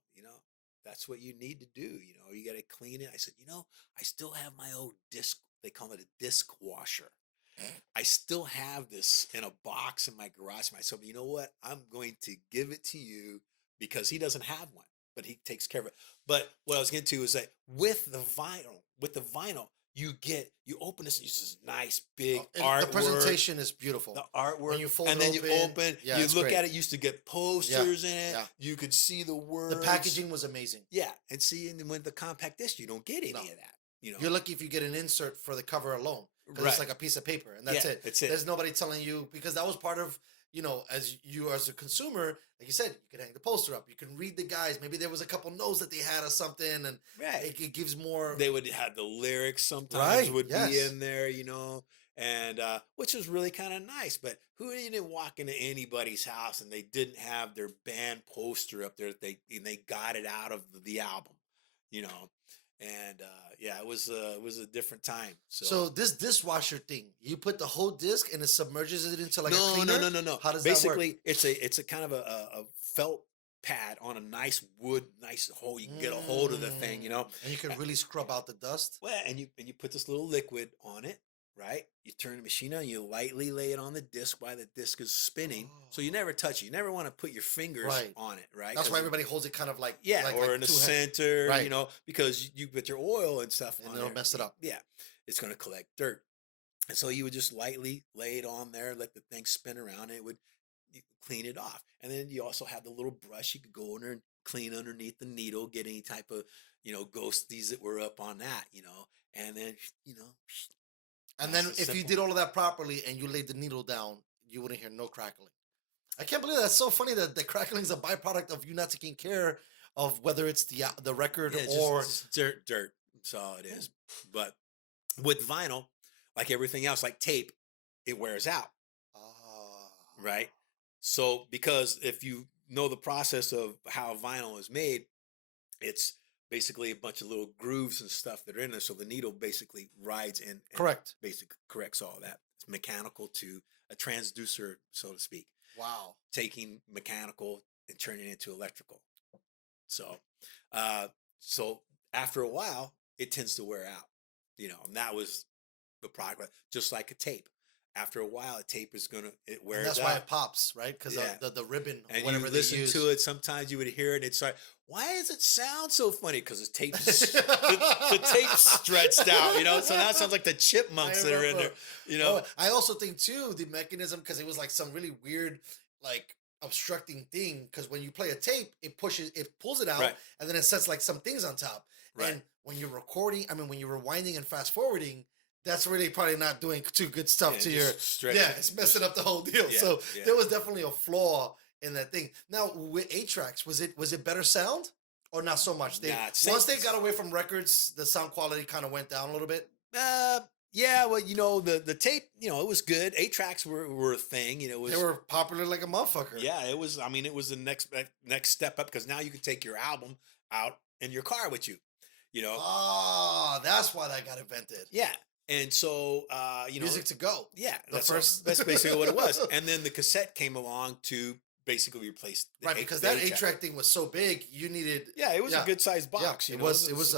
that's what you need to do. You got to clean it. I said, I still have my old disc. They call it a disc washer. I still have this in a box in my garage. I said, you know what? I'm going to give it to you, because he doesn't have one, but he takes care of it. But what I was getting to is that with the vinyl, you open this nice big artwork. The presentation is beautiful. The artwork, when you fold and then you open, you look at it. You used to get posters in it. Yeah. You could see the words. The packaging was amazing. Yeah, and with the compact disc, you don't get any of that. You're lucky if you get an insert for the cover alone. Because it's like a piece of paper, and that's it. That's it. There's nobody telling you, because that was part of, as a consumer, like you said, you could hang the poster up. You can read the guys. Maybe there was a couple notes that they had or something, and it gives more. They would have the lyrics sometimes would be in there, and which was really kind of nice. But who didn't walk into anybody's house and they didn't have their band poster up there? They got it out of the album, And it was a different time. So this dishwasher thing, you put the whole disc and it submerges it into like a cleaner? No. How does Basically, that work? it's a kind of a felt pad on a nice hole. You can get a hold of the thing, And you can really scrub out the dust. Well, and you put this little liquid on it, right? You turn the machine on, you lightly lay it on the disc while the disc is spinning. So you never touch it. You never want to put your fingers on it, right? That's why everybody holds it kind of like or in the center, right. Because you put your oil and stuff and on it'll there. mess it up. Yeah, it's going to collect dirt. And so you would just lightly lay it on there, let the thing spin around, and it would clean it off. And then you also have the little brush. You could go in there and clean underneath the needle, get any type of, ghosties that were up on that, and then, And then if you did all of that properly and you laid the needle down, you wouldn't hear no crackling. I can't believe that's so funny that the crackling is a byproduct of you not taking care of whether it's the record or just dirt. That's all it is. But with vinyl, like everything else, like tape, it wears out. Right? So because if you know the process of how vinyl is made, it's basically a bunch of little grooves and stuff that are in there. So the needle basically rides in. Correct. Basically corrects all that. It's mechanical to a transducer, so to speak. Wow. Taking mechanical and turning it into electrical. So, so after a while, it tends to wear out, and that was the product, just like a tape. After a while, a tape is it wears out. And that's why it pops, right? Because the ribbon, and whatever you they listen use. to it. Sometimes you would hear it, and it's like, why does it sound so funny? Because the tape, the tape's stretched out, So now it sounds like the chipmunks that are in there, I also think too the mechanism, because it was like some really weird, like obstructing thing. Because when you play a tape, it pulls it out, and then it sets like some things on top. Right. And when you're when you're rewinding and fast forwarding, that's really probably not doing too good stuff to your. It's messing up the whole deal. So there was definitely a flaw in that thing. Now with 8 tracks, was it better sound? Or not so much. They Nah, once they got away from records, the sound quality kind of went down a little bit. Yeah, well, the tape, it was good. 8 tracks were a thing. They were popular like a motherfucker. Yeah, it was. I mean, it was the next step up because now you can take your album out in your car with you. Oh, that's why that got invented. Yeah, and so Music to go. Yeah, First. that's basically what it was. And then the cassette came along to basically replace the because that 8-track thing was so big, you needed. Yeah, it was a good sized box. Yeah, it was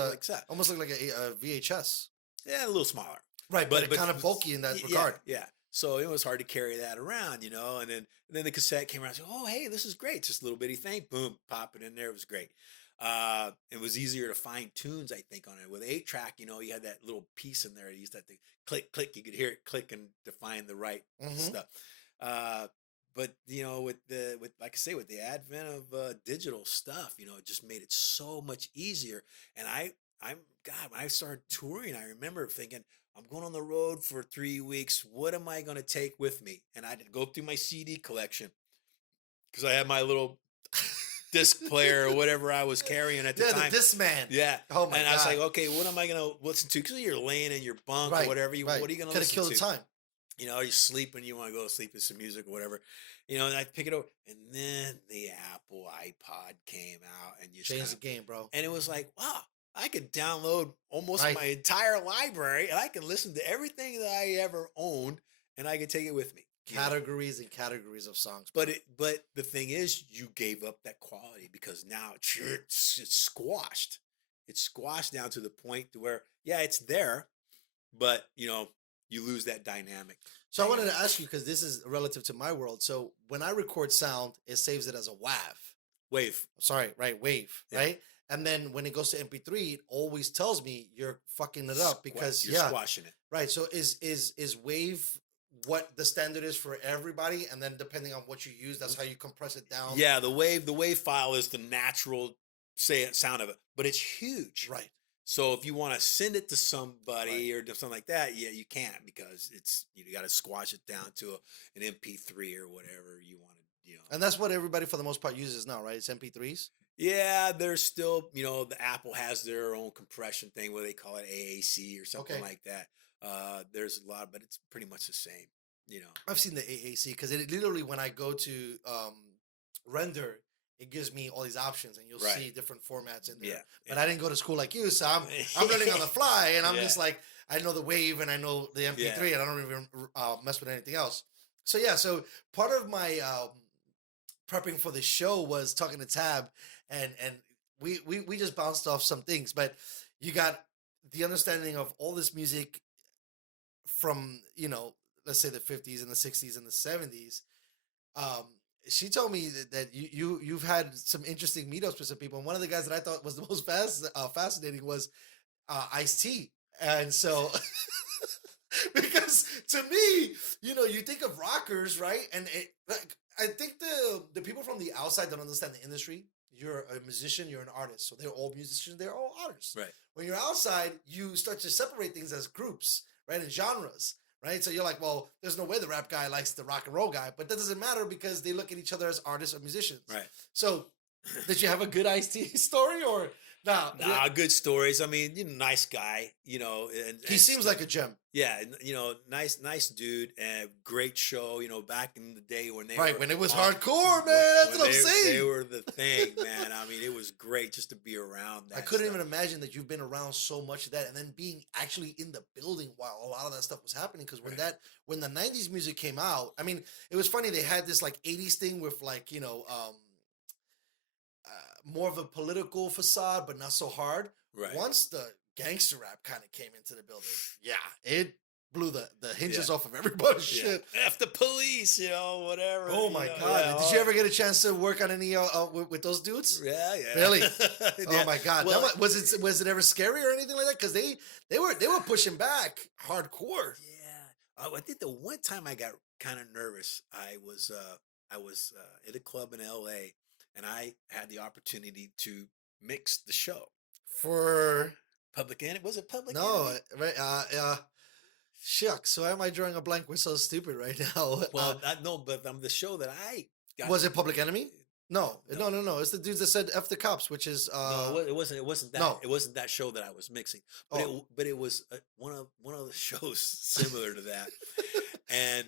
almost like a VHS. Yeah, a little smaller. Right, but kind of bulky in that regard. Yeah. So it was hard to carry that around, and then the cassette came around. So, oh, hey, this is great. Just a little bitty thing. Boom, pop it in there. It was great. It was easier to find tunes, I think, on it. With 8-track, you had that little piece in there. You used to have to click, click. You could hear it click and to find the right stuff. But with like I say, with the advent of digital stuff, it just made it so much easier. And when I started touring, I remember thinking, I'm going on the road for 3 weeks. What am I going to take with me? And I had to go through my CD collection because I had my little disc player or whatever I was carrying at the time. Yeah, the Discman. Yeah. Oh my God. And I was like, okay, what am I going to listen to? Because you're laying in your bunk or whatever. What are you going to listen to? Kill the time. You're sleeping, you want to go to sleep with some music or whatever. And I pick it up. And then the Apple iPod came out and you changed the game, bro. And it was like, wow. I could download almost my entire library and I can listen to everything that I ever owned and I could take it with me. Categories and categories of songs. But the thing is, you gave up that quality because now it's squashed. It's squashed down to the point to where, yeah, it's there, but you lose that dynamic. So I wanted to ask you, because this is relative to my world. So when I record sound, it saves it as a Wave. Sorry, right? Wave, yeah. Right? And then when it goes to MP3, it always tells me you're fucking it up because you're squashing it. Right. So is Wave what the standard is for everybody? And then depending on what you use, that's how you compress it down. Yeah, the wave file is the natural sound of it, but it's huge. Right. So if you want to send it to somebody or do something like that, yeah, you can't because you got to squash it down to an MP3 or whatever you want to, And that's what everybody for the most part uses now, right? It's MP3s. Yeah, there's still, the Apple has their own compression thing where they call it AAC or something like that. There's a lot, but it's pretty much the same, I've seen the AAC because it literally, when I go to render, it gives me all these options and you'll see different formats in there. Yeah, but I didn't go to school like you, so I'm learning on the fly and I'm just like, I know the Wave and I know the MP3 and I don't even mess with anything else. So part of my prepping for the show was talking to Tab and we just bounced off some things, but you got the understanding of all this music from, let's say the 50s and the 60s and the 70s. She told me that you've had some interesting meetups with some people. And one of the guys that I thought was the most fascinating was Ice-T. And so, because to me, you think of rockers, right? And I think the people from the outside don't understand the industry. You're a musician, you're an artist. So they're all musicians, they're all artists. Right. When you're outside, you start to separate things as groups, right? And genres. Right. So you're like, well, there's no way the rap guy likes the rock and roll guy, but that doesn't matter because they look at each other as artists or musicians. Right. So did you have a good Ice-T story or nah? Good stories. I mean, nice guy, and he seems like a gem. Yeah. Nice dude and great show, back in the day when when it was hardcore, man. That's what I'm saying. They were the thing, man. I mean, it was great just to be around that. I couldn't even imagine that you've been around so much of that and then being actually in the building while a lot of that stuff was happening. Because when the 90s music came out, I mean, it was funny. They had this like 80s thing with like, more of a political facade, but not so hard. Right. Once the gangster rap kind of came into the building, it blew the hinges off of everybody's shit. F the police, whatever. Oh my God. Yeah, did you ever get a chance to work on any with those dudes? Yeah. Really? Oh my God. Well, was it ever scary or anything like that? Because they were pushing back hardcore. Yeah. I think the one time I got kind of nervous, I was at a club in LA and I had the opportunity to mix the show for Public Enemy. Was it Public Enemy? No, right. Shucks. So why am I drawing a blank? We're so stupid right now. Well, no, but the show that I got. Was it Public Enemy? No. It's the dudes that said "F the cops," which is No, it wasn't. It wasn't that. no. It wasn't that show that I was mixing. Oh, But it was one of the shows similar to that. And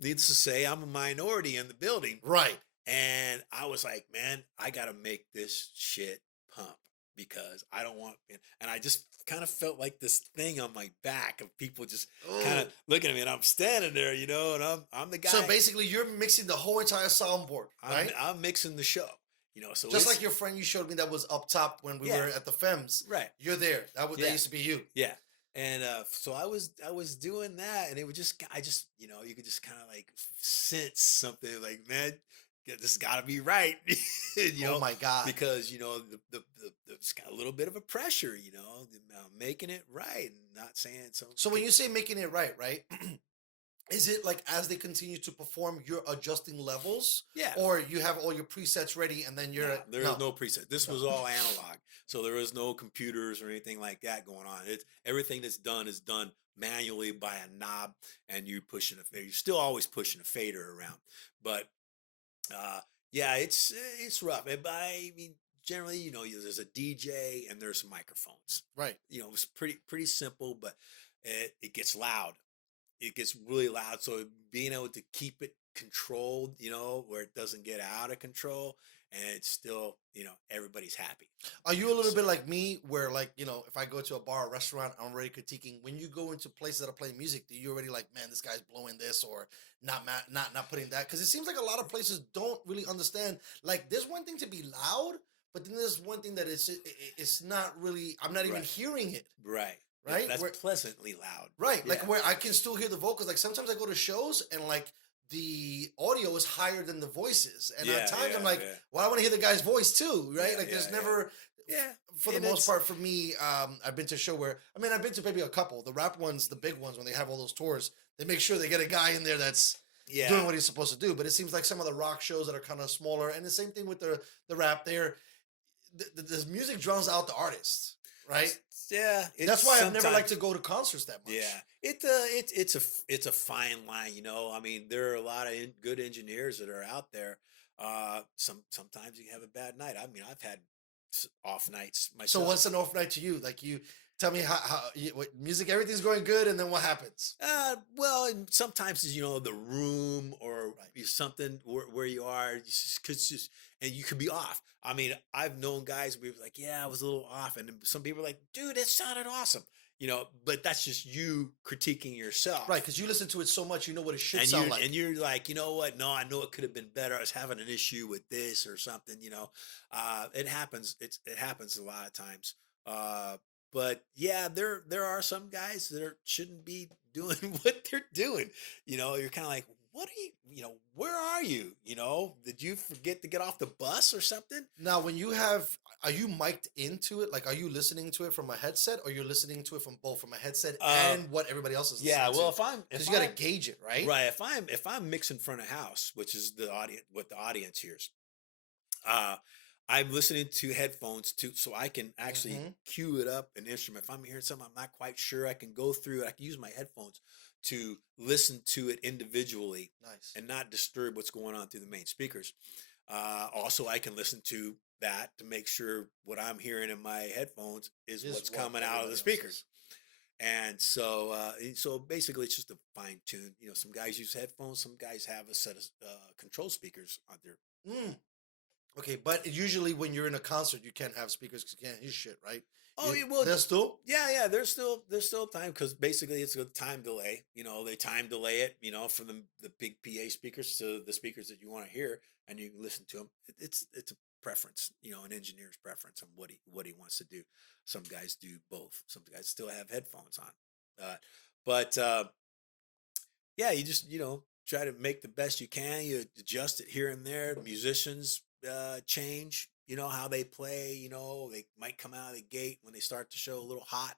needless to say, I'm a minority in the building, right. and I was like, man, I gotta make this shit pump because I don't want. And I just kind of felt like this thing on my back of people just kind Oh. of looking at me, and I'm standing there, and I'm the guy. So basically, you're mixing the whole entire soundboard, right? I'm mixing the show. So Just it's like your friend you showed me that was up top when we Yeah. were at the Fems. right. You're there. That Yeah. used to be you. Yeah. And so I was doing that, and it would just I just you could just kind of like sense something like, man, this got to be right, Oh my God. because it's got a little bit of a pressure, making it right and not saying something. So when you say making it right, right? Is it like as they continue to perform, you're adjusting levels? Yeah. Or you have all your presets ready and then you're No, there is no preset. This was all analog, so there is no computers or anything like that going on. It's everything that's done is done manually by a knob, and you pushing a fader. You're still always pushing a fader around, but yeah, it's rough. I mean, generally, there's a DJ and there's microphones. right. It's pretty simple, but it gets loud. It gets really loud. So being able to keep it controlled, where it doesn't get out of control, and it's still, everybody's happy. Are you a little bit like me where like, if I go to a bar or restaurant, I'm already critiquing when you go into places that are playing music, do you already like, man, this guy's blowing this or not putting that? Because it seems like a lot of places don't really understand. Like there's one thing to be loud, but then there's one thing that it's not really, I'm not even Right. hearing it. Right. Yeah, Right? that's pleasantly loud. Right. Like Yeah. where I can still hear the vocals. Like sometimes I go to shows and like the audio is higher than the voices. And Yeah, at times I'm yeah, like, yeah. well, I want to hear the guy's voice too. Right. Yeah, Like there's yeah, never, Yeah. for the And most it's- part, for me, I've been to a show where, I've been to maybe a couple. The rap ones, the big ones, when they have all those tours, they make sure they get a guy in there that's Yeah. doing what he's supposed to do. But it seems like some of the rock shows that are kind of smaller, and the same thing with the rap there, the music drowns out the artist. Right. Yeah. That's why I've never sometimes- liked to go to concerts that much. Yeah, it's a fine line, I mean, there are a lot of good engineers that are out there. Sometimes you have a bad night. I mean, I've had off nights So myself. what's an off night to you? Like you tell me what music, everything's going good, and then what happens? Well, and sometimes the room or something where you are, and you could be off. I mean, I've known guys where like, yeah, I was a little off, and then some people are like, dude, it sounded awesome. But that's just you critiquing yourself. Right, because you listen to it so much, you know what it should And sound you're, like. and you're like, you know what? No, I know it could have been better. I was having an issue with this or something. It happens. It happens a lot of times. But yeah, there are some guys that shouldn't be doing what they're doing. You're kind of like, what are where are you? Did you forget to get off the bus or something? Now, are you mic'd into it? Like, are you listening to it from a headset, or you're listening to it from both from a headset and what everybody else is listening Yeah, well, to? if you got to I'm- gauge it, right? Right. If I'm mixing front of house, which is what the audience hears, I'm listening to headphones too, so I can actually cue it up an instrument. If I'm hearing something I'm not quite sure, I can go through it. I can use my headphones to listen to it individually Nice. and not disturb what's going on through the main speakers. Also, I can listen to that to make sure what I'm hearing in my headphones is Is what's what coming out of the everybody else speakers. is. And so basically, it's just a fine tune. Some guys use headphones, some guys have a set of control speakers on their. Mm. Okay, but usually when you're in a concert, you can't have speakers because you can't hear shit, right? Oh, yeah, well, there's still. Yeah. There's still time because basically it's a time delay. They time delay it. From the big PA speakers to the speakers that you want to hear, and you can listen to them. It's a preference. An engineer's preference on what he wants to do. Some guys do both. Some guys still have headphones on, but yeah, you just try to make the best you can. You adjust it here and there. Musicians change. How they play. They might come out of the gate when they start to show a little hot.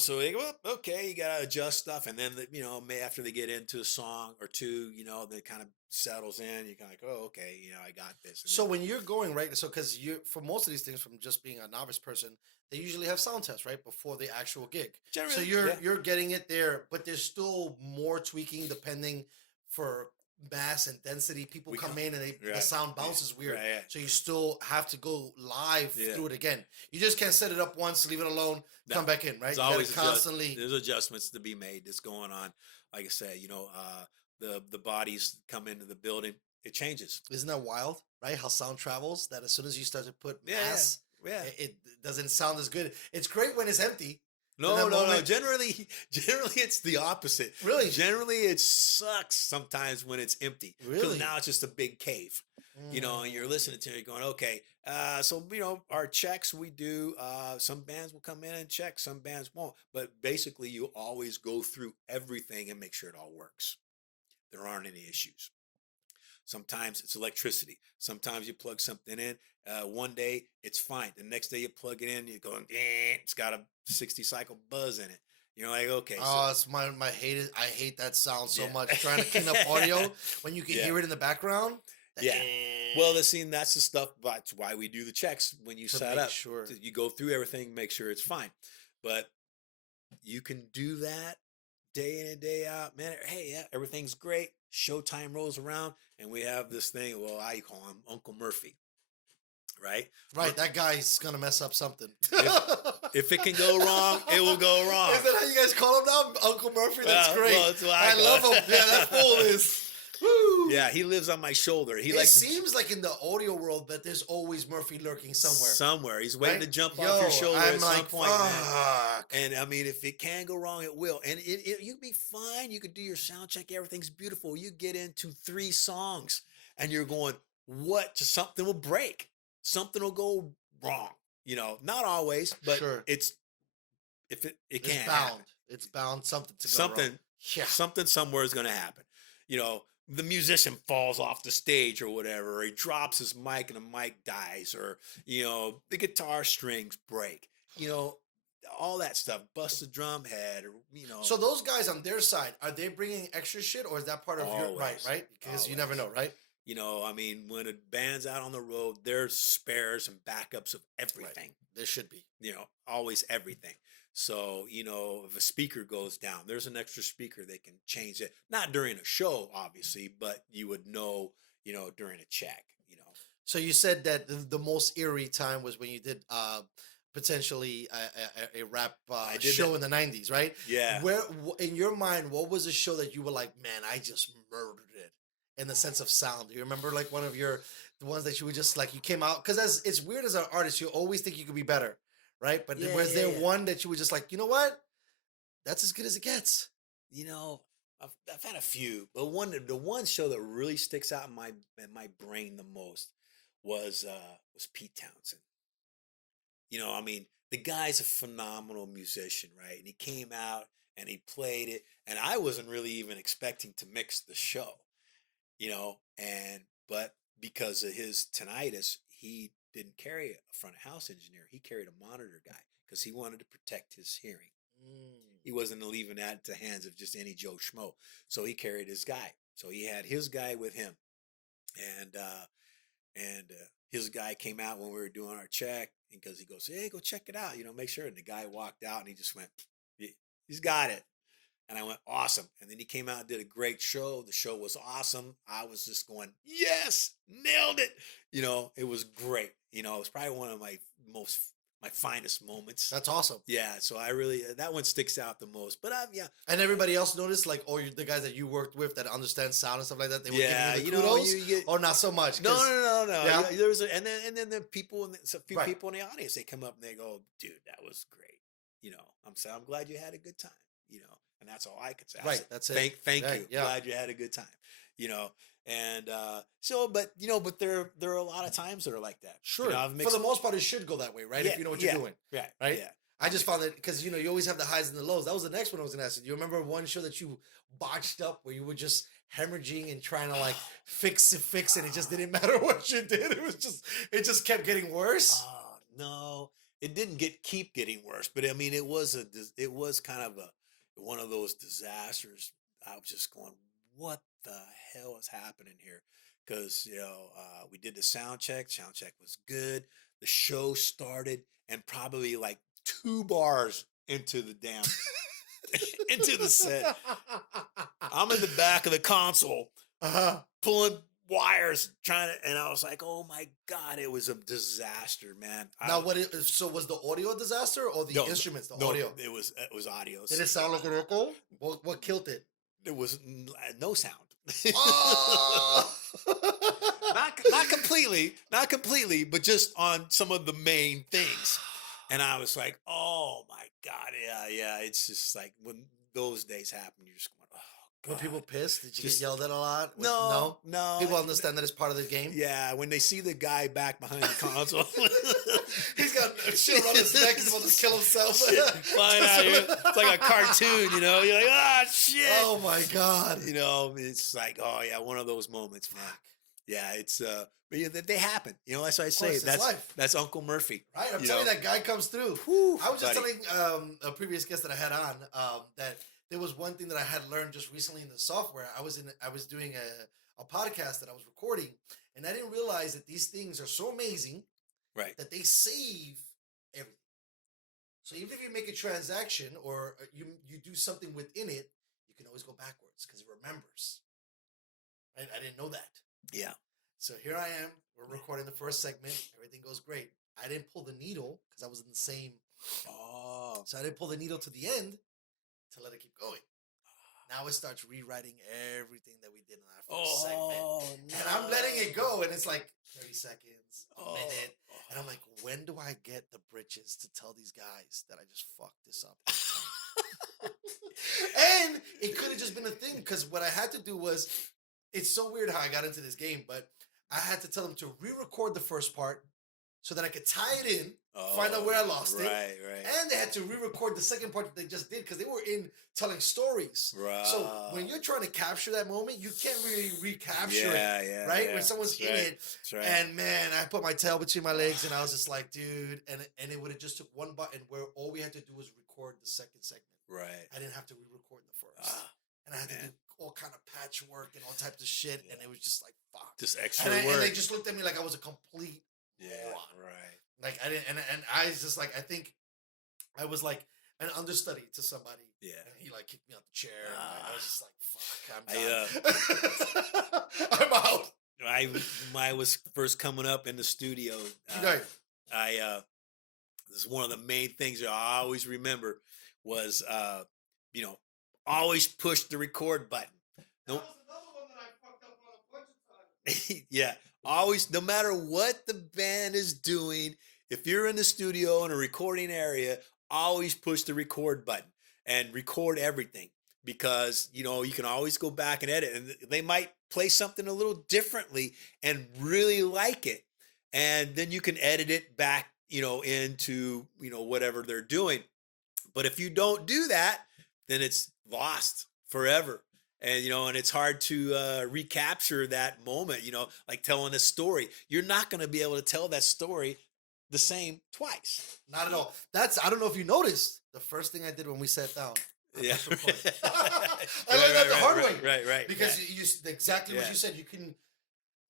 So they go, well, okay, you gotta adjust stuff, and then after they get into a song or two, they kind of settles in. You kind of like, oh, okay, I got this. And So then- when you're going right, so because you for most of these things, from just being a novice person, they usually have sound tests right before the actual gig. So Generally, you're yeah. you're getting it there, but there's still more tweaking depending for mass and density. People We come come- in and the right, sound yeah, bounces weird. right, yeah. So you still have to go live Yeah. through it again. You just can't set it up once, leave it alone, No. come back in, right? There's You gotta always constantly. there's adjustments to be made that's going on. Like I said, the bodies come into the building, it changes. Isn't that wild, right? How sound travels. That as soon as you start to put Yeah, mass, yeah. it doesn't sound as good. It's great when it's empty. No, that no, no. moment- Generally, it's the opposite. Really? Generally, it sucks sometimes when it's empty. Really? Because now it's just a big cave. And you're listening to it, you're going, okay, so, our checks we do, some bands will come in and check, some bands won't. But basically, you always go through everything and make sure it all works. There aren't any issues. Sometimes it's electricity. Sometimes you plug something in. One day it's fine. The next day you plug it in, you're going, it's got a 60 cycle buzz in it. You're like, okay. Oh, it's my hated. I hate that sound so Yeah. much. Trying to clean up audio when you can Yeah. hear it in the background. that Yeah. Well, that's the stuff. That's why we do the checks when you To set make up. sure. You go through everything, make sure it's fine. But you can do that day in and day out, man. Hey, yeah, everything's great. Showtime rolls around, and we have this thing. Well, I call him Uncle Murphy, right? Right, that guy's gonna mess up something. If it can go wrong, it will go wrong. Is that how you guys call him now, Uncle Murphy? That's Well, great. well, that's what I I love call him. it. Yeah, that fool is. Woo. Yeah, he lives on my shoulder. He It likes seems like in the audio world that there's always Murphy lurking somewhere. somewhere. He's waiting right? to jump Yo, off your shoulder I'm at like, some point, man. fuck. And I mean, if it can go wrong, it will. And you'd be fine. You could do your sound check. Everything's beautiful. You get into 3 songs and you're going, what? Just something will break. Something will go wrong. Not always, but Sure. it It's can bound. happen. It's bound something to go Something, wrong. Yeah. something somewhere is going to happen. The musician falls off the stage or whatever, or he drops his mic and the mic dies, or, the guitar strings break, all that stuff, bust the drum head, or, So those guys on their side, are they bringing extra shit, or is that part of your Always. right? Because you never know, right? I mean, when a band's out on the road, there's spares and backups of everything. There should be. Always everything. So, if a speaker goes down, there's an extra speaker they can change it. Not during a show, obviously, but you would know, during a check, So you said that the most eerie time was when you did potentially a rap I did show that. in the 90s, right? Yeah. Where in your mind, what was a show that you were like, man, I just murdered it in the sense of sound? Do you remember like one of the ones that you were just like, you came out? Because it's weird as an artist, you always think you could be better, right? But Yeah, was yeah, there yeah. one that you were just like, you know what? That's as good as it gets. I've had a few, but the one show that really sticks out in my brain the most was Pete Townsend. I mean, the guy's a phenomenal musician, right? And he came out and he played it, and I wasn't really even expecting to mix the show, but because of his tinnitus, he didn't carry a front of house engineer. He carried a monitor guy because he wanted to protect his hearing. He wasn't leaving that to the hands of just any Joe Schmo. So he carried his guy. So he had his guy with him. And his guy came out when we were doing our check, because he goes, hey, go check it out, make sure. And the guy walked out and he just went, he's got it. And I went, awesome. And then he came out and did a great show. The show was awesome. I was just going, yes, nailed it. It was great. It was probably one of my finest moments. That's awesome. Yeah, so I really, that one sticks out the most. But yeah. And everybody else noticed, like, the guys that you worked with that understand sound and stuff like that, they were Yeah, giving you you the know, kudos, you get- or not so much? No. 'Cause- Yeah. Yeah, there was and then the people, a few Right. people in the audience, they come up and they go, dude, that was great. I'm glad you had a good time, and that's all I could say. I Right, said, that's it. Thank Right, you. yeah. Glad you had a good time, and but there are a lot of times that are like that. Sure. I've For mixed- the most part, it should go that way, right? If you know what yeah, you're doing. Right. Right? Yeah. I just found it because, you always have the highs and the lows. That was the next one I was going to ask you. Do you remember one show that you botched up where you were just hemorrhaging and trying to like fix it? It just didn't matter what you did. It just kept getting worse. No, it didn't keep getting worse, but I mean, it was kind of one of those disasters. I was just going, what the hell is happening here? Because we did the sound check. Sound check was good. The show started, and probably like 2 bars into the damn into the set, I'm in the back of the console. pulling wires, trying to, and I was like, oh my God, it was a disaster, man. Now, so was the audio a disaster or the instruments, the audio? It was audio. Did it sound like an echo? What killed it? There was no sound. Oh! not completely, but just on some of the main things. And I was like, oh my God, yeah. It's just like when those days happen, you're just going, oh God. Were people pissed? Did you get yelled at a lot? No. People understand that it's part of the game? Yeah, when they see the guy back behind the console. He's got shit on his neck. He's about to kill himself. Flying out here. It's like a cartoon, you know? You're like, shit. Oh, my God. You know, it's like, oh, yeah, one of those moments, man. Yeah, it's, but yeah, they happen. You know, that's what I say. That's Uncle Murphy. Right? I'm telling you, that guy comes through. Whew, I was just telling a previous guest that I had on that there was one thing that I had learned just recently in the software. I was doing a podcast that I was recording, and I didn't realize that these things are so amazing, right, that they save everything. So even if you make a transaction or you do something within it, you can always go backwards because it remembers. Right? I didn't know that. Yeah. So here I am. We're recording the first segment. Everything goes great. I didn't pull the needle because I was in the same. Oh. So I didn't pull the needle to the end to let it keep going. Now it starts rewriting everything that we did in our first segment. No. And I'm letting it go. And it's like 30 seconds, a minute. And I'm like, when do I get the britches to tell these guys that I just fucked this up? And it could have just been a thing because what I had to do was, it's so weird how I got into this game, but I had to tell them to re-record the first part so that I could tie it in, find out where I lost it. Right. And they had to re-record the second part that they just did because they were in telling stories. Right. So when you're trying to capture that moment, you can't really recapture it. Right? When someone's in it. That's right. And man, I put my tail between my legs and I was just like, dude. And it would have just took one button where all we had to do was record the second segment. Right. I didn't have to re-record the first. And I had to do all kind of patchwork and all types of shit. And it was just like, fuck. Just extra work. And they just looked at me like I was a complete moron. Right. Like I didn't, and I was just like, I think I was like an understudy to somebody. Yeah. And he like kicked me out the chair. And I was just like, fuck, I'm done. I'm out. When I was first coming up in the studio, this is one of the main things that I always remember was, always push the record button. No. That was another one that I fucked up on a bunch of times. Yeah. Always, no matter what the band is doing, if you're in the studio in a recording area, always push the record button and record everything because, you can always go back and edit and they might play something a little differently and really like it. And then you can edit it back, into, whatever they're doing. But if you don't do that, then it's lost forever. And, and it's hard to recapture that moment, like telling a story. You're not going to be able to tell that story the same twice. Not at all. I don't know if you noticed, the first thing I did when we sat down. Yeah. I learned that the hard way. Right. Because exactly what you said, you can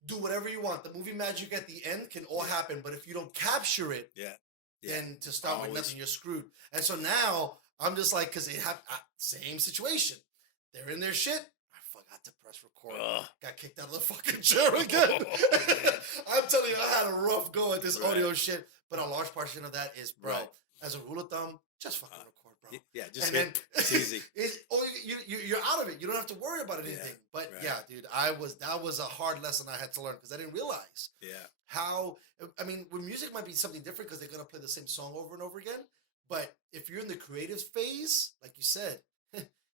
do whatever you want. The movie magic at the end can all happen. But if you don't capture it, then to start with nothing, you're screwed. And so now I'm just like, because they have same situation. They're in their shit. I forgot to press record. Got kicked out of the fucking chair again. I'm telling you, I had a rough go at this audio shit. But a large portion of that is, bro, as a rule of thumb, just fucking record, bro. Yeah, just and then it's easy. You're out of it. You don't have to worry about anything. But yeah, dude, that was a hard lesson I had to learn because I didn't realize how. I mean, when music might be something different because they're gonna play the same song over and over again. But if you're in the creative phase, like you said,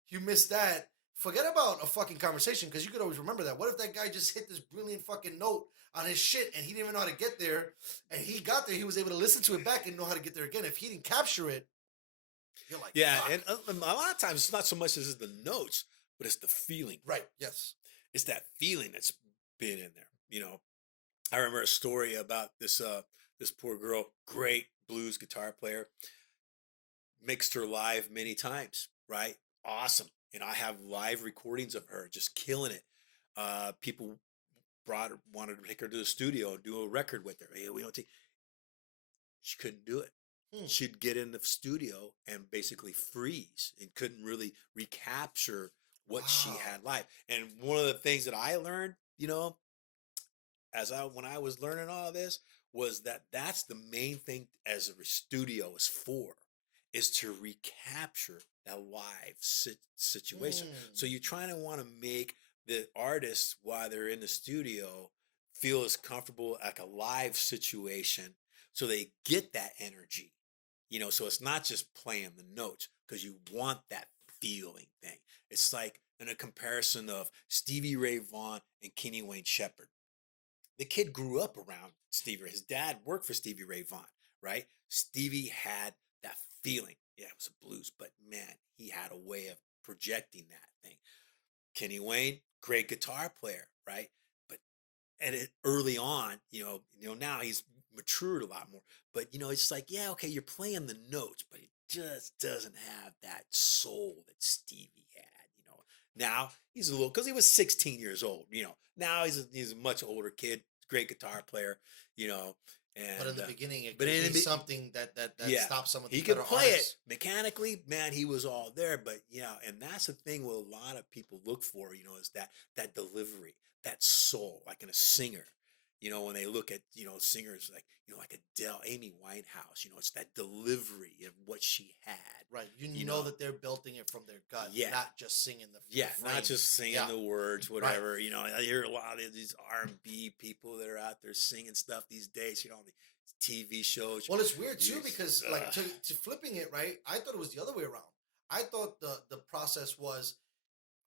you missed that. Forget about a fucking conversation because you could always remember that. What if that guy just hit this brilliant fucking note on his shit and he didn't even know how to get there, and he got there, he was able to listen to it back and know how to get there again. If he didn't capture it, you're like, fuck. And a lot of times it's not so much as the notes, but it's the feeling. Right. Yes. It's that feeling that's been in there. I remember a story about this poor girl, great blues guitar player, mixed her live many times, right? Awesome. I have live recordings of her just killing it. People wanted to take her to the studio and do a record with her. Hey, she couldn't do it. She'd get in the studio and basically freeze and couldn't really recapture what she Wow. had live. And one of the things that I learned, when I was learning all this, was that's the main thing as a studio is for, is to recapture that live situation. So you're trying to want to make the artists, while they're in the studio, feel as comfortable like a live situation, so they get that energy. So it's not just playing the notes, because you want that feeling thing. It's like in a comparison of Stevie Ray Vaughan and Kenny Wayne Shepherd. The kid grew up around Stevie Ray. His dad worked for Stevie Ray Vaughan, right? Stevie had that feeling. Yeah, it was a blues, but man, he had a way of projecting that thing. Kenny Wayne, great guitar player, right? But early on, now he's matured a lot more. But it's like, yeah, okay, you're playing the notes, but it just doesn't have that soul that Stevie had. Now he's a little, because he was 16 years old. Now he's a much older kid, great guitar player. And But in the beginning, it but could in be the something that yeah, stops some of the he could better play artists. it mechanically. Man, he was all there. But and that's the thing what a lot of people look for. Is that delivery, that soul, like in a singer. When they look at singers like Adele, Amy Winehouse. It's that delivery of what she had. Right. You know know? that they're building it from their gut, Yeah. not just singing the Yeah, refrain. not just singing Yeah. the words, whatever. I hear a lot of these R&B people that are out there singing stuff these days. The TV shows. Well, it's weird too, Yes. because like to flipping it, right? I thought it was the other way around. I thought the process was,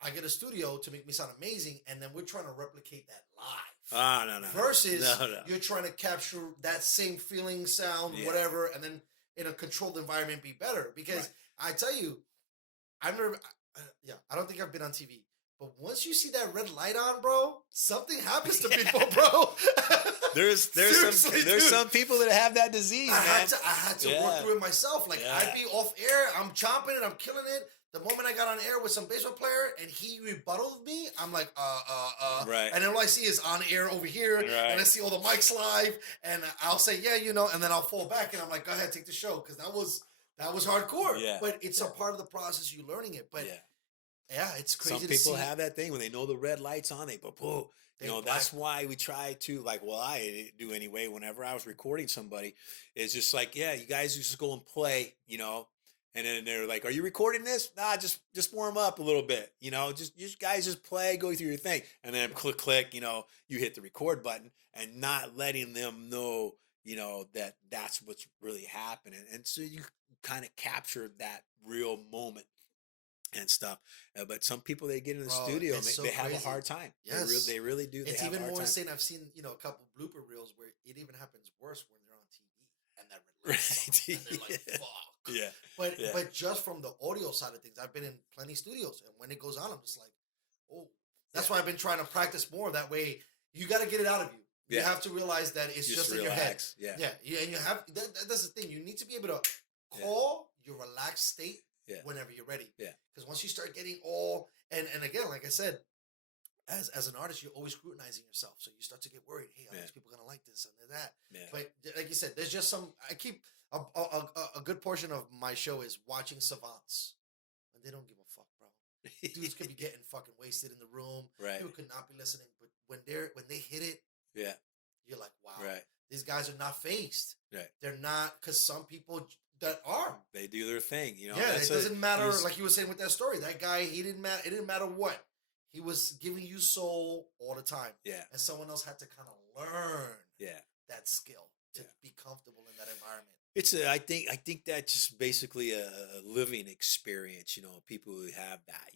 I get a studio to make me sound amazing, and then we're trying to replicate that live. No. Versus No. you're trying to capture that same feeling, sound, Yeah. whatever, and then in a controlled environment be better. Because Right. I tell you, I've never, I don't think I've been on TV. But once you see that red light on, bro, something happens to people, bro. There's Seriously, some people that have that disease, I man. had to work Yeah. through it myself. Like, Yeah. I'd be off air, I'm chomping it, I'm killing it. The moment I got on air with some baseball player and he rebutted me, I'm like, Right. And then all I see is on air over here, Right. and I see all the mics live, and I'll say, yeah, and then I'll fall back, and I'm like, go ahead, take the show, because that was hardcore. Yeah. But it's a part of the process, you learning it. But yeah, it's crazy. Some to people see. have that thing when they know the red light's on, they poo. That's why we try to, I do anyway, whenever I was recording somebody, it's just like, yeah, you guys just go and play, and then they're like, are you recording this? Nah, just warm up a little bit, just guys just play, go through your thing. And then click, you hit the record button, and not letting them know, that's what's really happening. And so you kind of capture that real moment and stuff. But some people, they get in the studio, it's so they have a crazy. hard time. Yes. They really do. It's have a even hard more time. insane. I've seen, a couple blooper reels where it even happens worse when they're on TV and that red light's on, and they're like, fuck. Yeah. But just from the audio side of things, I've been in plenty studios, and when it goes on, I'm just like, oh. That's why I've been trying to practice more. That way, you got to get it out of you. You have to realize that it's just in your head. Yeah. And you have that's the thing. You need to be able to call your relaxed state whenever you're ready. Yeah. Because once you start getting all and again, like I said, as an artist, you're always scrutinizing yourself. So you start to get worried. Hey, are these people gonna like this and that? Yeah. But like you said, there's just some. I keep a good portion of my show is watching savants, and they don't give a fuck, bro. Dudes could be getting fucking wasted in the room. Right. People could not be listening, but when they hit it, you're like, wow. Right. These guys are not phased. Right. They're not, because some people that are. They do their thing, Yeah, it doesn't matter. Like you were saying with that story, that guy, he didn't matter. It didn't matter what. He was giving you soul all the time. Yeah. And someone else had to kind of learn. Yeah. That skill to be comfortable in that environment. I think that's just basically a living experience. People who have that.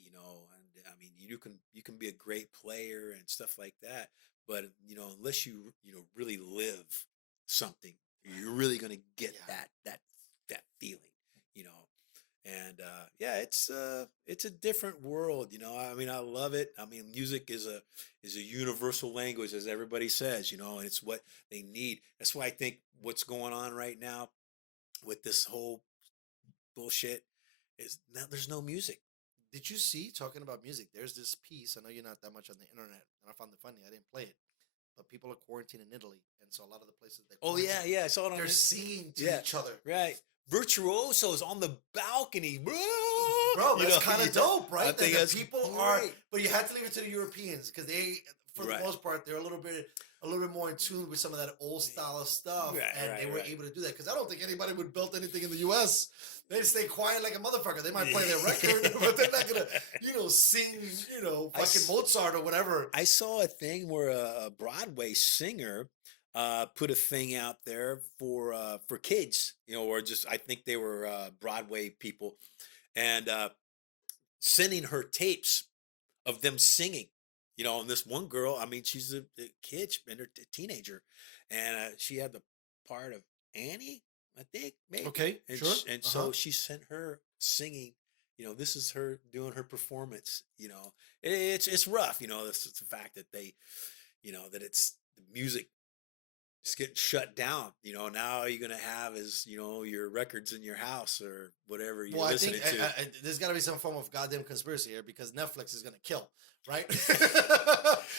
And I mean, you can be a great player and stuff like that, but unless you really live something, you're really gonna get that feeling. And it's a different world. I mean, I love it. I mean, music is a universal language, as everybody says. And it's what they need. That's why I think what's going on right now with this whole bullshit is now there's no music. Did you see, talking about music, there's this piece, I know you're not that much on the internet, and I found it funny, I didn't play it, but people are quarantined in Italy, and so a lot of the places I saw it on they're singing to each other. Right. virtuosos on the balcony, bro. Bro, that's kind of dope, right? I think the that's people are, great. but you have to leave it to the Europeans because they, for the Right. most part, they're a little bit more in tune with some of that old style of stuff, Right, and right, they were right. able to do that. Because I don't think anybody would build anything in the U.S. They'd stay quiet like a motherfucker. They might play their record, but they're not gonna, sing, fucking Mozart or whatever. I saw a thing where a Broadway singer put a thing out there for kids, or just I think they were Broadway people, and sending her tapes of them singing. And this one girl, I mean, she's a kid and a teenager, and she had the part of Annie, I think, maybe. Okay, and sure. So she sent her singing. This is her doing her performance. It's rough. It's the fact that they, that it's the music. It's getting shut down. Now all you're gonna have is your records in your house or whatever you're listening to. I think there's got to be some form of goddamn conspiracy here because Netflix is gonna kill, right?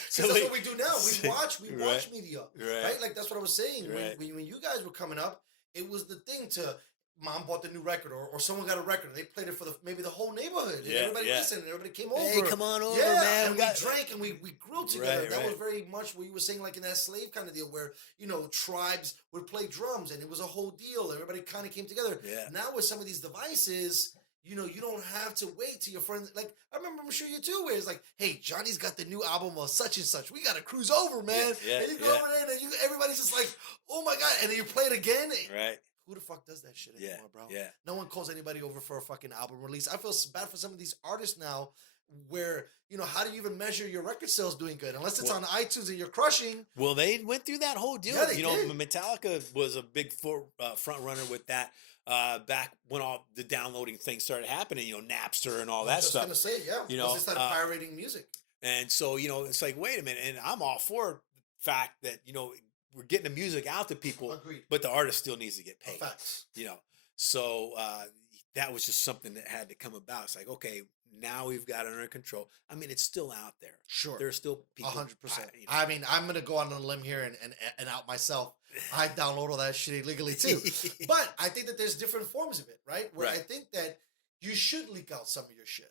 So that's what we do now. We watch Right. media, Right. right? Like that's what I was saying. Right. When you guys were coming up, it was the thing to mom bought the new record or someone got a record. They played it for maybe the whole neighborhood. And everybody listened. And everybody came over. Hey, come on over, yeah, man. And we drank and we grilled together. Right, that right. was very much what you were saying, like in that slave kind of deal where tribes would play drums and it was a whole deal. Everybody kind of came together. Yeah. Now with some of these devices, you don't have to wait till your friends. Like I remember, I'm sure you too, where it's like, hey, Johnny's got the new album of such and such. We got to cruise over, man. Yeah, and you go over there and everybody's just like, oh my god, and then you play it again. Right. Who the fuck does that shit anymore, bro? Yeah. No one calls anybody over for a fucking album release. I feel bad for some of these artists now where, how do you even measure your record sales doing good? Unless it's on iTunes and you're crushing. Well, they went through that whole deal. Yeah, they did. Metallica was a big front runner with that back when all the downloading things started happening, Napster and all that stuff. I was just going to say, yeah. Once they started pirating music. And so, it's like, wait a minute. And I'm all for the fact that, we're getting the music out to people, Agreed. but the artist still needs to get paid. Facts. So that was just something that had to come about. It's like, okay, now we've got it under control. I mean, it's still out there. Sure. There's still people. 100%. I mean, I'm going to go on a limb here and out myself. I download all that shit illegally too. But I think that there's different forms of it, right? Where I think that you should leak out some of your shit.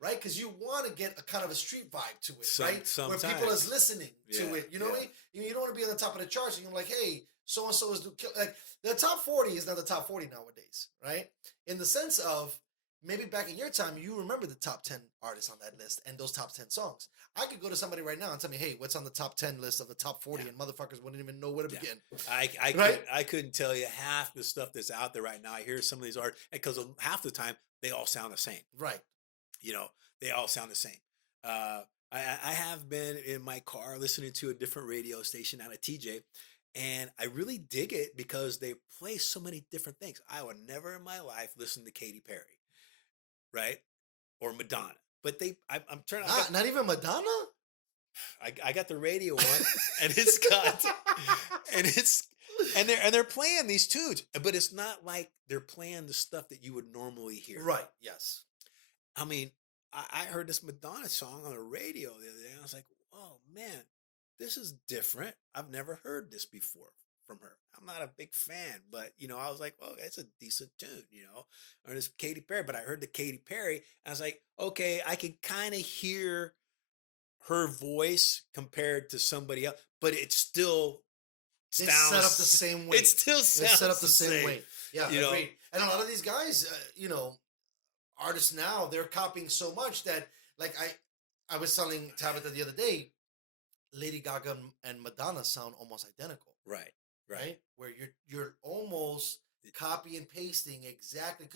Right, because you want to get a kind of a street vibe to it, right? Sometimes. Where people is listening to it. You know what I mean? You don't want to be on the top of the charts. And you're like, hey, so and so is like the top 40 is not the top 40 nowadays, right? In the sense of maybe back in your time, you remember the top 10 artists on that list and those top 10 songs. I could go to somebody right now and tell me, hey, what's on the top 10 list of the top 40, and motherfuckers wouldn't even know where to begin. I couldn't tell you half the stuff that's out there right now. I hear some of these artists because half the time they all sound the same. Right. They all sound the same. I have been in my car listening to a different radio station out of TJ, and I really dig it because they play so many different things. I would never in my life listen to Katy Perry, right? Or Madonna. But I'm turning. Not even Madonna? I got the radio on, and it's got, and they're playing these tunes, but it's not like they're playing the stuff that you would normally hear. Right. Yes. I mean, I heard this Madonna song on the radio the other day, and I was like, oh man, this is different. I've never heard this before from her. I'm not a big fan, but I was like, oh, it's a decent tune, or this Katy Perry. But I heard the Katy Perry, and I was like, okay, I can kind of hear her voice compared to somebody else, but it still sounds set up the same way. It still sounds set up the same way. Yeah, agreed. And a lot of these guys, artists now, they're copying so much that, like I was telling Tabitha the other day, Lady Gaga and Madonna sound almost identical. Right. Where you're almost copy and pasting exactly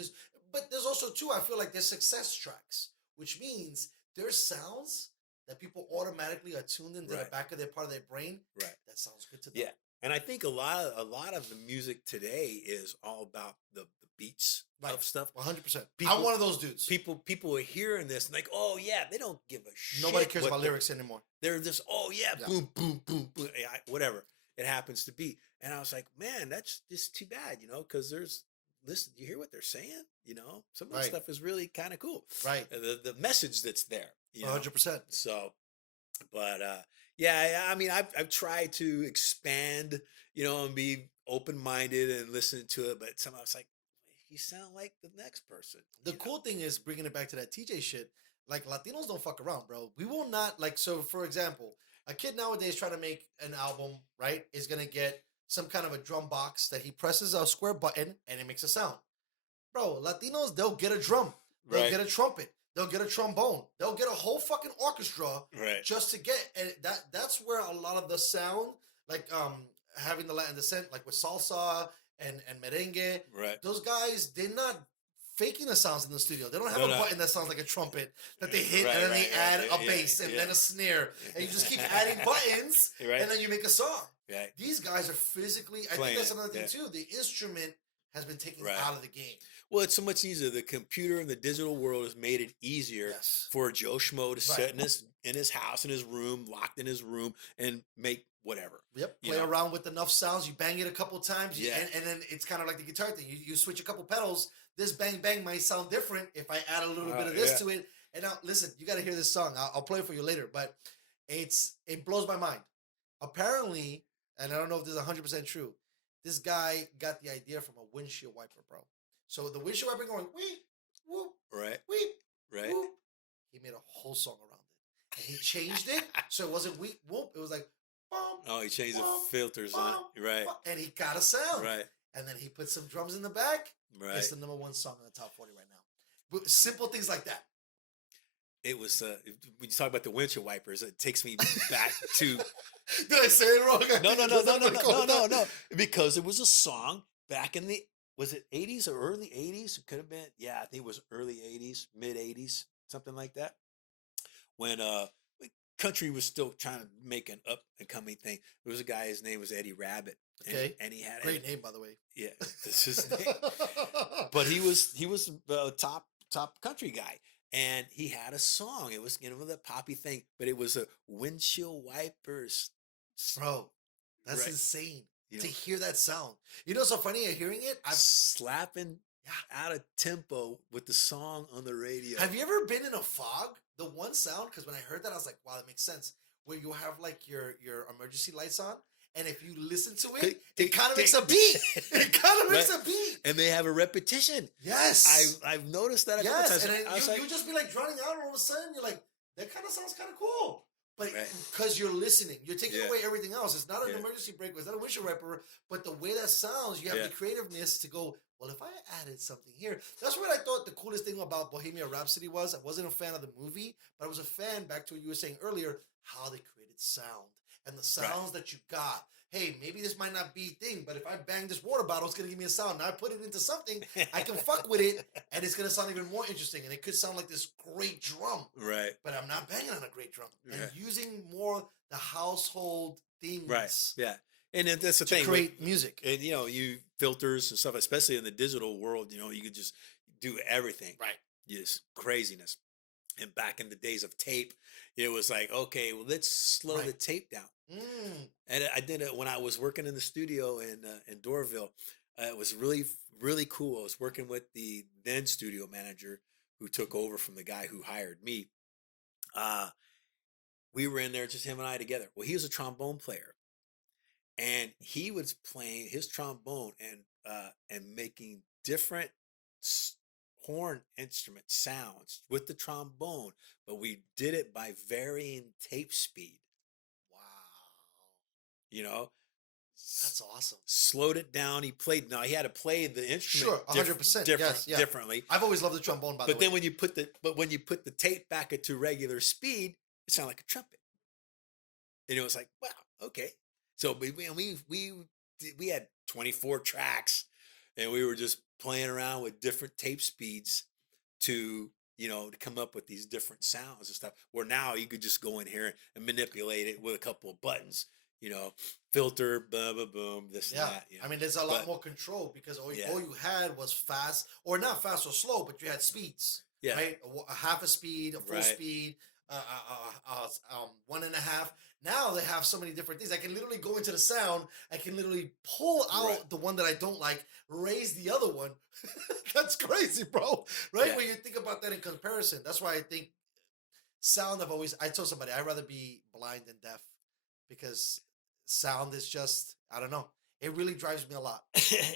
but there's also too, I feel like there's success tracks, which means there's sounds that people automatically are tuned into the back of their part of their brain. Right. That sounds good to them. Yeah. And I think a lot of the music today is all about the beats of stuff. 100%. I'm one of those dudes. People are hearing this and like, oh yeah, they don't give a shit. Nobody cares about lyrics anymore. They're just, oh yeah, boom, boom, boom, boom, whatever it happens to be. And I was like, man, that's just too bad, because listen, you hear what they're saying? Some of the stuff is really kind of cool. Right. The message that's there. 100%. So, but yeah, I mean, I've tried to expand, and be open-minded and listen to it, but somehow it's like, you sound like the next person. The cool thing is bringing it back to that TJ shit. Like Latinos don't fuck around, bro. We will not like. So, for example, a kid nowadays trying to make an album, right, is gonna get some kind of a drum box that he presses a square button and it makes a sound. Bro, Latinos, they'll get a drum, they'll get a trumpet, they'll get a trombone, they'll get a whole fucking orchestra, just to get. And that's where a lot of the sound, like having the Latin descent, like with salsa and merengue, those guys, they're not faking the sounds in the studio. They don't have a button that sounds like a trumpet that they hit and then they add a bass and then a snare. And you just keep adding buttons and then you make a song. These guys are physically, I think that's another thing too. The instrument has been taken out of the game. Well, it's so much easier. The computer and the digital world has made it easier for Joe Schmo to sit in his house, in his room, locked in his room, and make whatever. Play around with enough sounds. You bang it a couple times, and then it's kind of like the guitar thing. You switch a couple pedals. This bang bang might sound different if I add a little bit of this to it. And now, listen, you got to hear this song. I'll play it for you later, but it blows my mind. Apparently, and I don't know if this is 100% true, this guy got the idea from a windshield wiper, bro. So the windshield wiper going, weep, whoop, weep, whoop. He made a whole song around it. And he changed it so it wasn't weep, whoop. It was like, bum, he changed bum, the filters on it. Bum, and he got a sound. And then he put some drums in the back. It's the #1 song on the top 40 right now. But simple things like that. It was, when you talk about the windshield wipers, it takes me back to... Did I say it wrong? No. Because it was a song back in the, was it 80s or early 80s? It could have been, I think it was early 80s, mid 80s, something like that. When country was still trying to make an up and coming thing. There was a guy, his name was Eddie Rabbit. Okay. And he had great name, by the way. Yeah, that's his name. But he was a top country guy. And he had a song. It was, the poppy thing, but it was a windshield wipers. Bro, that's insane to hear that sound. You know, so funny hearing it. I'm slapping out of tempo with the song on the radio. Have you ever been in a fog? The one sound, because when I heard that, I was like, wow, that makes sense. Where you have like your emergency lights on. And if you listen to it, it kind of makes a beat. It kind of makes a beat. And they have a repetition. Yes. I've noticed that. Yes. And then you just be like drowning out, and all of a sudden you're like, that kind of sounds kind of cool. But because you're listening, you're taking away everything else. It's not an emergency brake. It's not a windshield wiper. But the way that sounds, you have the creativeness to go, well, if I added something here. That's what I thought the coolest thing about Bohemian Rhapsody was. I wasn't a fan of the movie, but I was a fan, back to what you were saying earlier, how they created sound. And the sounds that you got. Hey, maybe this might not be a thing, but if I bang this water bottle, it's going to give me a sound. Now I put it into something, I can fuck with it, and it's going to sound even more interesting. And it could sound like this great drum. But I'm not banging on a great drum. And using more the household things. And that's the thing. To create music. And, you filters and stuff, especially in the digital world, you could just do everything. Just craziness. And back in the days of tape, it was like, okay, well, let's slow the tape down. And I did it when I was working in the studio in Dorville. It was really, really cool. I was working with the then studio manager who took over from the guy who hired me. We were in there, just him and I together. Well, he was a trombone player. And he was playing his trombone and making different horn instrument sounds with the trombone, but we did it by varying tape speed. Wow. That's awesome. Slowed it down. He had to play the instrument 100%. Differently. I've always loved the trombone, by the way. But then when you put the tape back into regular speed, it sounded like a trumpet. And it was like, wow, okay. So we had 24 tracks, and we were just playing around with different tape speeds to come up with these different sounds and stuff. Where now you could just go in here and manipulate it with a couple of buttons, filter, boom, boom, boom, this and that. I mean, there's a lot more control because all you had was fast, or not fast or slow, but you had speeds. Right? A half a speed, a full speed, 1.5. Now they have so many different things. I can literally go into the sound. I can literally pull out the one that I don't like, raise the other one. That's crazy, bro. Right? When you think about that in comparison, that's why I think sound, I told somebody, I'd rather be blind than deaf, because sound is just, I don't know. It really drives me a lot.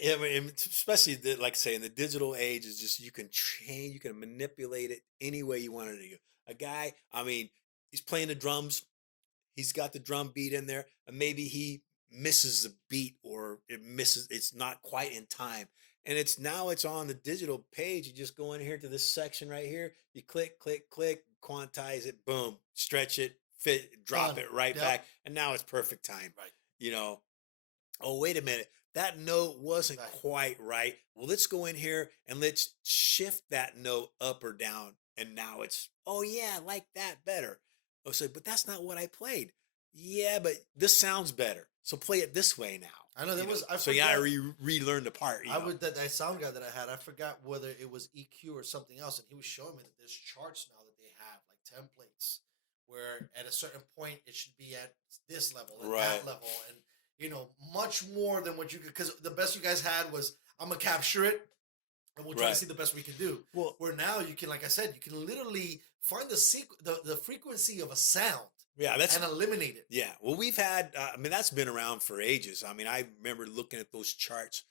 Yeah, I mean, especially like I say, in the digital age, is just you can change, you can manipulate it any way you want it to. A guy, I mean, he's playing the drums. He's got the drum beat in there, and maybe he misses the beat or it misses. It's not quite in time, and it's on the digital page. You just go in here to this section right here. You click, click, click, quantize it, boom, stretch it, fit, drop Done. it right Yep. back, and now it's perfect time. Right. You know, oh, wait a minute. That note wasn't Right. quite right. Well, let's go in here and let's shift that note up or down. And now it's, oh, yeah, I like that better. Oh, so, but that's not what I played. Yeah, but this sounds better. So play it this way now. I know there was. I so forgot, yeah, I relearned the part. I would that sound guy that I had. I forgot whether it was EQ or something else, and he was showing me that there's charts now that they have like templates where at a certain point it should be at this level and Right. that level, and much more than what you could. Because the best you guys had was I'm gonna capture it, and we'll try to Right. see the best we can do. Well, Where now you can, like I said, you can literally find the frequency of a sound yeah, that's and eliminate it. yeah. Well, we've had. I mean, that's been around for ages. I mean, I remember looking at those charts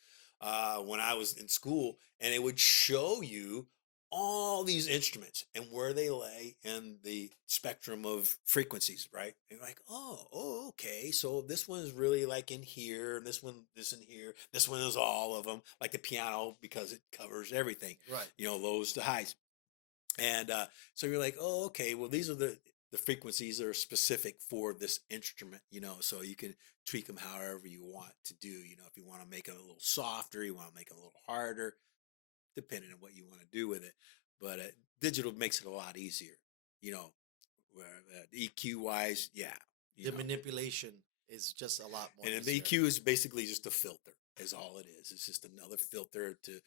when I was in school, and it would show you all these instruments and where they lay in the spectrum of frequencies, right? And you're like, oh, okay. So this one is really like in here, and this one is in here. This one is all of them, like the piano, because it covers everything. Right. Lows to highs. And so you're like, oh, okay. Well, these are the frequencies that are specific for this instrument, so you can tweak them however you want to do. If you want to make it a little softer, you want to make it a little harder, depending on what you want to do with it. But digital makes it a lot easier, where EQ wise, yeah. The manipulation is just a lot more. And the EQ is basically just a filter, is all it is. It's just another filter to,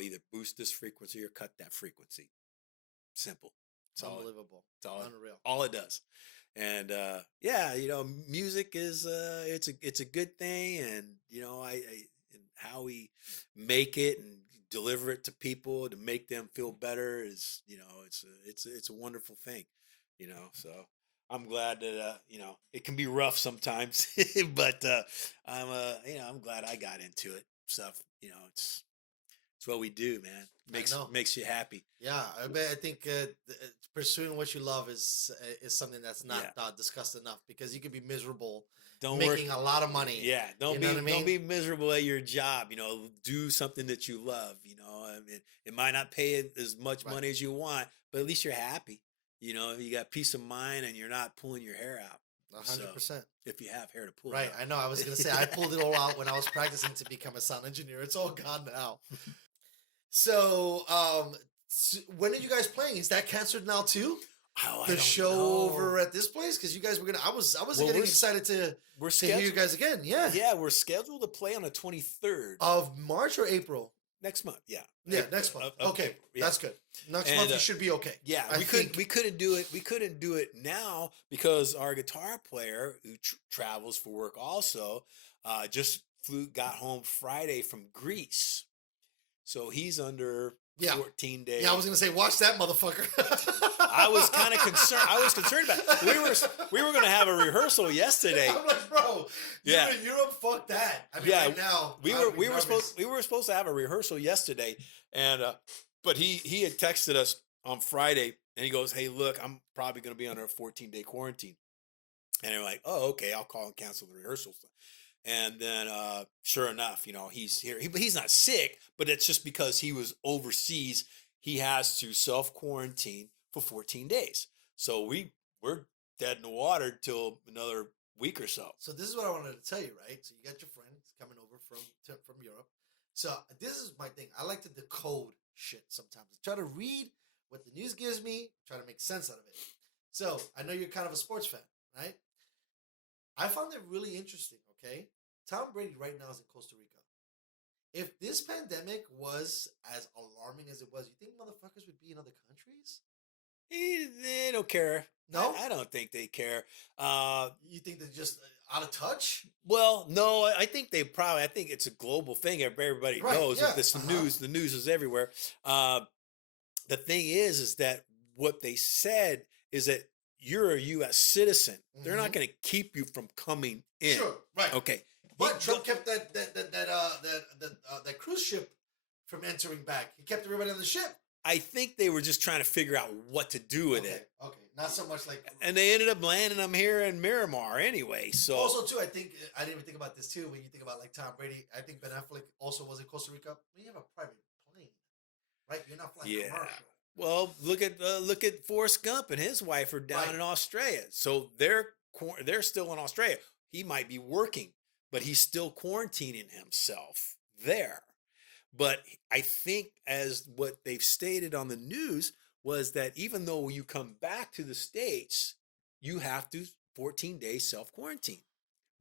either boost this frequency or cut that frequency. Simple. It's unbelievable. It's all, unreal. All it does. And yeah, music is it's a good thing, and and how we make it and deliver it to people to make them feel better is it's a wonderful thing, so I'm glad that it can be rough sometimes, but I'm glad I got into it. Stuff, it's what we do, man. Makes you happy. Yeah, I think pursuing what you love is something that's not discussed enough, because you could be miserable making a lot of money. Yeah, don't mean? be miserable at your job. Do something that you love. I mean, it might not pay as much money as you want, but at least you're happy. You got peace of mind, and you're not pulling your hair out. 100%. If you have hair to pull, right? out. I know. I was gonna say I pulled it all out when I was practicing to become a sound engineer. It's all gone now. So, when are you guys playing? Is that canceled now too? Oh, the show over at this place, because you guys were gonna. I was getting excited to hear you guys again. Yeah, yeah, we're scheduled to play on the 23rd of March or April. Next month, yeah. Yeah, next month. Okay, yeah. That's good. Next month you should be okay. Yeah, we couldn't do it. We couldn't do it now because our guitar player, who travels for work also, just got home Friday from Greece, so he's under 14 days. Yeah, I was gonna say, watch that motherfucker. I was kind of concerned. I was concerned about it. We were gonna have a rehearsal yesterday. I'm like, bro, you're in Europe. Fuck that. I mean, right now we were supposed to have a rehearsal yesterday, and but he had texted us on Friday, and he goes, "Hey, look, I'm probably gonna be under a 14-day quarantine," and we're like, "Oh, okay, I'll call and cancel the rehearsals." And then, sure enough, he's here. He's not sick, but it's just because he was overseas. He has to self-quarantine for 14 days. So we're dead in the water till another week or so. So this is what I wanted to tell you, right? So you got your friend coming over from Europe. So this is my thing. I like to decode shit sometimes. I try to read what the news gives me, try to make sense out of it. So I know you're kind of a sports fan, right? I found it really interesting, okay? Tom Brady right now is in Costa Rica. If this pandemic was as alarming as it was, you think motherfuckers would be in other countries? They don't care. No? I don't think they care. You think they're just out of touch? Well, no, I think it's a global thing. Everybody knows that this the news is everywhere. The thing is that what they said is that you're a U.S. citizen. They're not going to keep you from coming in. Sure, right. Okay. But Trump kept that cruise ship from entering back. He kept everybody on the ship. I think they were just trying to figure out what to do with it. Okay, not so much like. And they ended up landing them here in Miramar anyway. So also too, I think I didn't even think about this too. When you think about like Tom Brady, I think Ben Affleck also was in Costa Rica. We have a private plane, right? You're not flying commercial. Well, look at Forrest Gump and his wife are down in Australia. So they're still in Australia. He might be working, but he's still quarantining himself there. But I think, as what they've stated on the news, was that even though you come back to the States, you have to 14 days self-quarantine.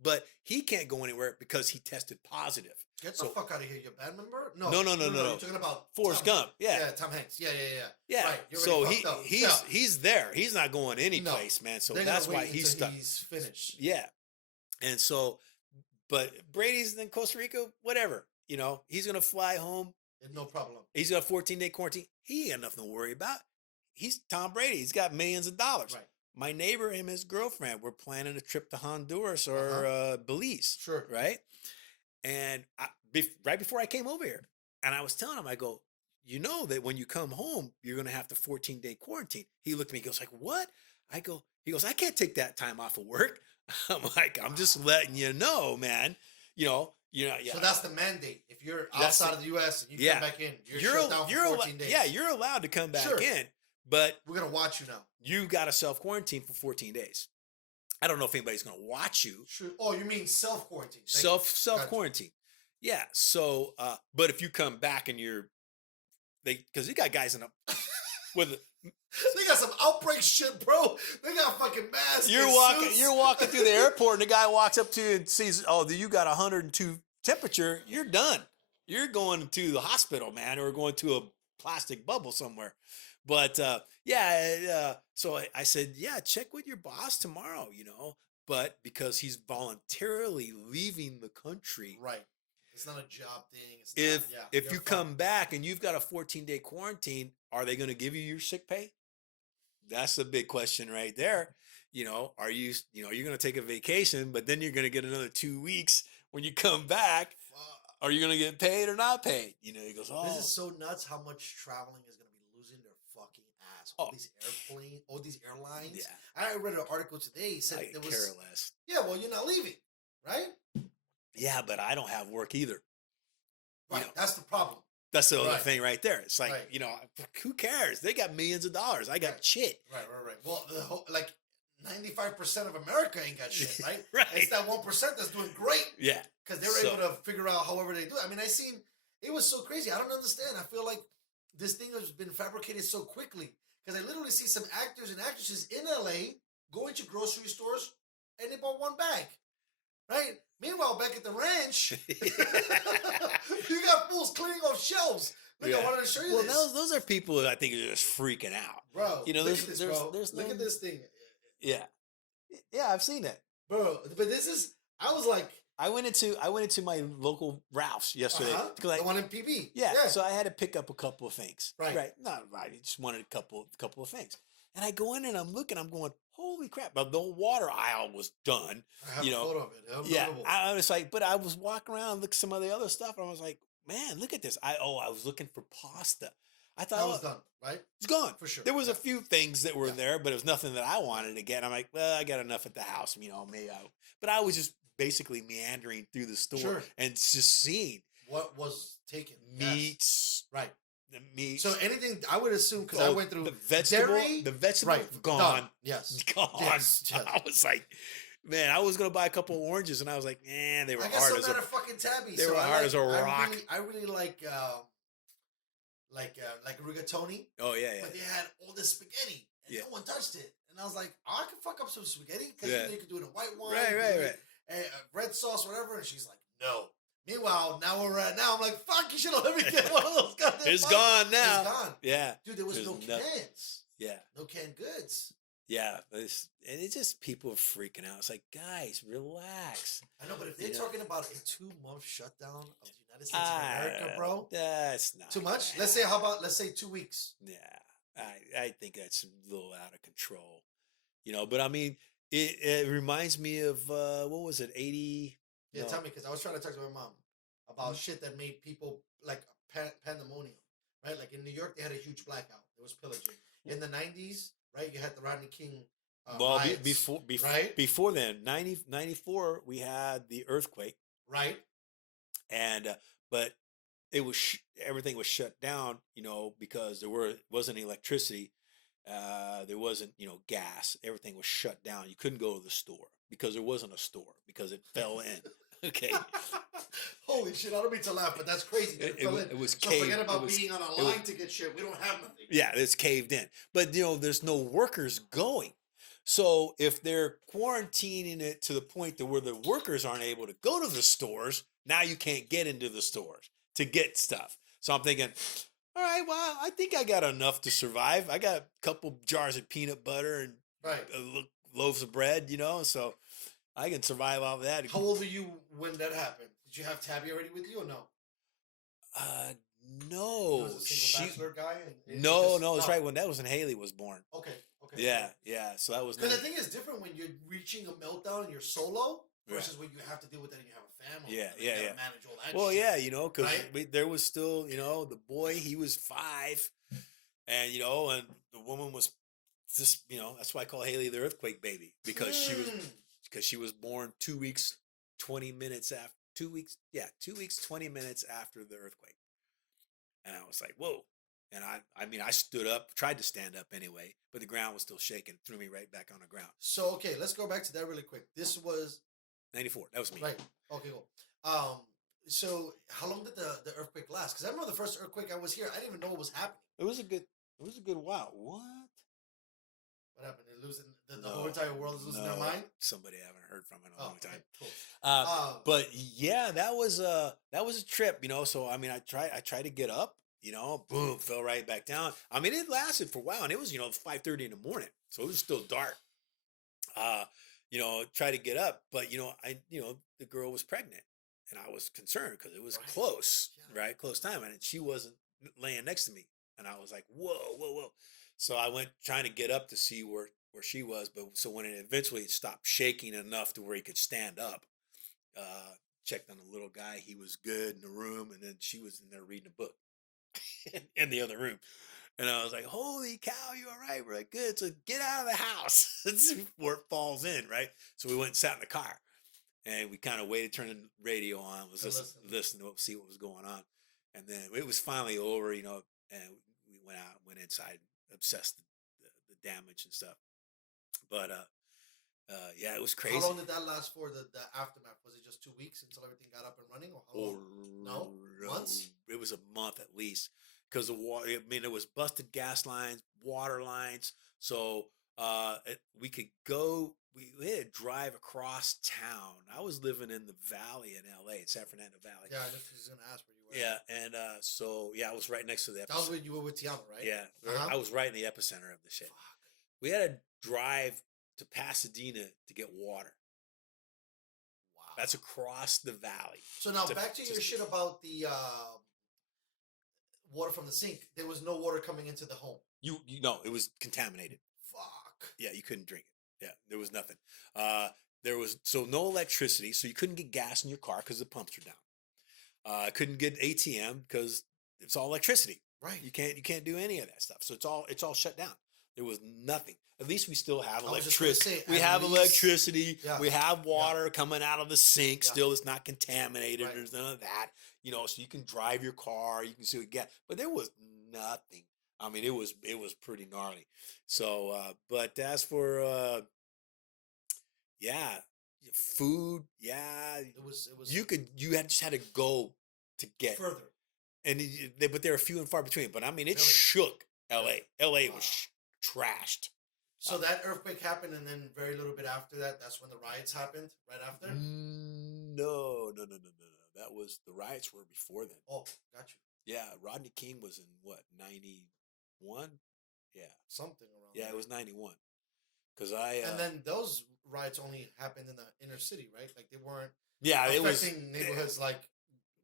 But he can't go anywhere because he tested positive. Get the fuck out of here, you band member? No. You're talking about Forrest Gump. Yeah, Tom Hanks. Yeah. Right. So he's there. He's not going anyplace, man. So that's why he's stuck. He's finished. Yeah. And so, but Brady's in Costa Rica, whatever. He's going to fly home. No problem. He's got a 14-day quarantine. He ain't got nothing to worry about. He's Tom Brady. He's got millions of dollars. Right. My neighbor and his girlfriend were planning a trip to Honduras or Belize. Sure. Right? And right before I came over here, and I was telling him, I go, you know that when you come home, you're going to have to 14-day quarantine. He looked at me, he goes like, what? He goes, I can't take that time off of work. I'm like, I'm just letting you know, man. So that's the mandate. If you're outside of the U.S. and you come back in, you're shut down for 14 days. Yeah, you're allowed to come back in, but we're going to watch you now. You got to self-quarantine for 14 days. I don't know if anybody's going to watch you. Sure. Oh, you mean self-quarantine? Self-quarantine. Yeah. So, but if you come back and because you got guys in they got some outbreak shit, bro. They got fucking masks. You're walking through the airport, and the guy walks up to you and sees, you got 102 temperature. You're done. You're going to the hospital, man, or going to a plastic bubble somewhere. But so I said, check with your boss tomorrow, But because he's voluntarily leaving the country, right? It's not a job thing. If you come back and you've got a 14-day quarantine, are they going to give you your sick pay? That's a big question right there. Are you you're going to take a vacation, but then you're going to get another 2 weeks when you come back. Are you going to get paid or not paid? He goes, this is so nuts how much traveling is going to be losing their fucking ass. All these airlines. Yeah. I read an article today. Said I there was care less. Yeah, well, you're not leaving, right? Yeah, but I don't have work either. Right, that's the problem. That's the other thing right there. It's like, who cares? They got millions of dollars. I got shit. Right. Well, 95% of America ain't got shit, right? Right. It's that 1% that's doing great. Yeah. Because they're able to figure out however they do it. I mean, it was so crazy. I don't understand. I feel like this thing has been fabricated so quickly. Because I literally see some actors and actresses in LA going to grocery stores and they bought one bag. Right? Meanwhile, back at the ranch, you got fools cleaning off shelves. Look, I wanted to show you this. Well, those are people that I think are just freaking out. Bro, look at this, bro. Look at this thing. Yeah. Yeah, I've seen that. Bro, but I was like... I went into my local Ralph's yesterday. The one in PB. Yeah, so I had to pick up a couple of things. Right. I just wanted a couple of things. And I go in and I'm looking, I'm going, holy crap. But the water aisle was done. I have a photo of it. Yeah. I was like, but I was walking around and looked at some of the other stuff. And I was like, man, look at this. I was looking for pasta. I thought that was done, right? It's gone. For sure. There was a few things that were there, but it was nothing that I wanted to get. I'm like, well, I got enough at the house, maybe but I was just basically meandering through the store and just seeing what was taken. Meats. Yes. Right. The meat. So anything I would assume because I went through the vegetable gone. Done. Yes. Gone. Yes. I was like, man, I was gonna buy a couple of oranges and I was like, man, they were hard as a fucking tabby. They were hard as a rock. I really like rigatoni. Oh yeah. But they had all this spaghetti and no one touched it. And I was like, I can fuck up some spaghetti because you could do it in white wine. Right. Red sauce, whatever. And she's like, no. Meanwhile, now I'm like, fuck, you should have let me get one of those goddamn It's gone now. It's gone. Yeah. Dude, there was no cans. Yeah. No canned goods. Yeah. And it's just people are freaking out. It's like, guys, relax. I know, but if they're talking about a 2-month shutdown of the United States of America, bro. That's not too much. Bad. Let's say 2 weeks. Yeah. I think that's a little out of control. But I mean, it reminds me of what was it, 80 Yeah, No. tell me, because I was trying to talk to my mom about shit that made people like pandemonium, right? Like in New York, they had a huge blackout. There was pillaging. In the 90s, right, you had the Rodney King Well, riots, right? before then, 94, we had the earthquake, Right? and but it was everything was shut down, because wasn't electricity, there wasn't gas. Everything was shut down. You couldn't go to the store because there wasn't a store because it fell in. Okay, Holy shit, I don't mean to laugh, but that's crazy that it fell in. it was So caved. forget about It was, being on a it was, line to get shit. We don't have nothing. yeah, it's caved in. But there's no workers going. So if they're quarantining it to the point to where the workers aren't able to go to the stores, now you can't get into the stores to get stuff. So I'm thinking, all right, well, I think I got enough to survive. I got a couple jars of peanut butter and Right. loaves of bread, so I can survive off that. How old were you when that happened? Did you have Tabby already with you or no? No. He was a single bachelor guy? No, it's right that was when Haley was born. Okay. Yeah. So that was because I think it's different when you're reaching a meltdown and you're solo versus Right. when you have to deal with that and you have a family. Yeah, and you gotta yeah. manage all that Well, shit. yeah, because Right? there was still, the boy, he was 5, and and the woman was just, that's why I call Haley the earthquake baby, because she was born 2 weeks, 20 minutes after 2 weeks, 2 weeks, 20 minutes after the earthquake, and I was like, whoa. And I stood up, tried to stand up anyway, but the ground was still shaking, threw me right back on the ground. So, okay, let's go back to that really quick. This was 94. That was me. right. Okay, cool. So how long did the earthquake last? Because I remember the first earthquake I was here, I didn't even know what was happening. It was a good while. What? What happened? They're losing the whole entire world is losing their mind. Somebody I haven't heard from in a long time. Cool. But yeah, that was a trip, So I mean, I tried to get up, boom, fell right back down. I mean, it lasted for a while, and it was 5:30 in the morning, so it was still dark. Try to get up, but the girl was pregnant, and I was concerned because it was close, right, close time, and she wasn't laying next to me, and I was like, whoa. So I went trying to get up to see where she was, but so when it eventually stopped shaking enough to where he could stand up, checked on the little guy. He was good in the room, and then she was in there reading a book in the other room. And I was like, holy cow, you all right? We're like, good. So get out of the house before it falls in, right? So we went and sat in the car, and we kind of waited, turned the radio on, was listening to see what was going on. And then it was finally over, and we went inside, obsessed the damage and stuff. But yeah, it was crazy. How long did that last for? The aftermath, was it just 2 weeks until everything got up and running, or how long? No, months. It was a month at least, because the water. I mean, it was busted gas lines, water lines. So we could go. We had to drive across town. I was living in the valley in L.A., in San Fernando Valley. Yeah, I just was gonna ask where you were. Yeah, and so I was right next to the epicenter. That was when you were with Tiana, right? Yeah, I was right in the epicenter of the shit. Fuck. We had to drive to Pasadena to get water. Wow. That's across the valley. So now back to your shit about the water from the sink. There was no water coming into the home. You know, it was contaminated. Fuck. Yeah, you couldn't drink it. Yeah, there was nothing. There was no electricity, so you couldn't get gas in your car because the pumps were down. Couldn't get ATM because it's all electricity. Right. You can't do any of that stuff. So it's all shut down. There was nothing. At least we still have electricity. We have electricity. Yeah. We have water coming out of the sink. Yeah. Still, it's not contaminated. Right. There's none of that. So you can drive your car. You can still get. But there was nothing. I mean, it was pretty gnarly. So, but as for food, It was. you just had to go to get further. and but they're few and far between. But I mean, it Really? shook L.A. L.A. Wow. was trashed. So that earthquake happened, and then very little bit after that, that's when the riots happened. Right after. No. That was the riots were before then. Oh, got you. Yeah, Rodney King was in what 91? Yeah, Something around. yeah, there. it was 91. Because and then those riots only happened in the inner city, right? Like they weren't. Yeah, it was affecting neighborhoods like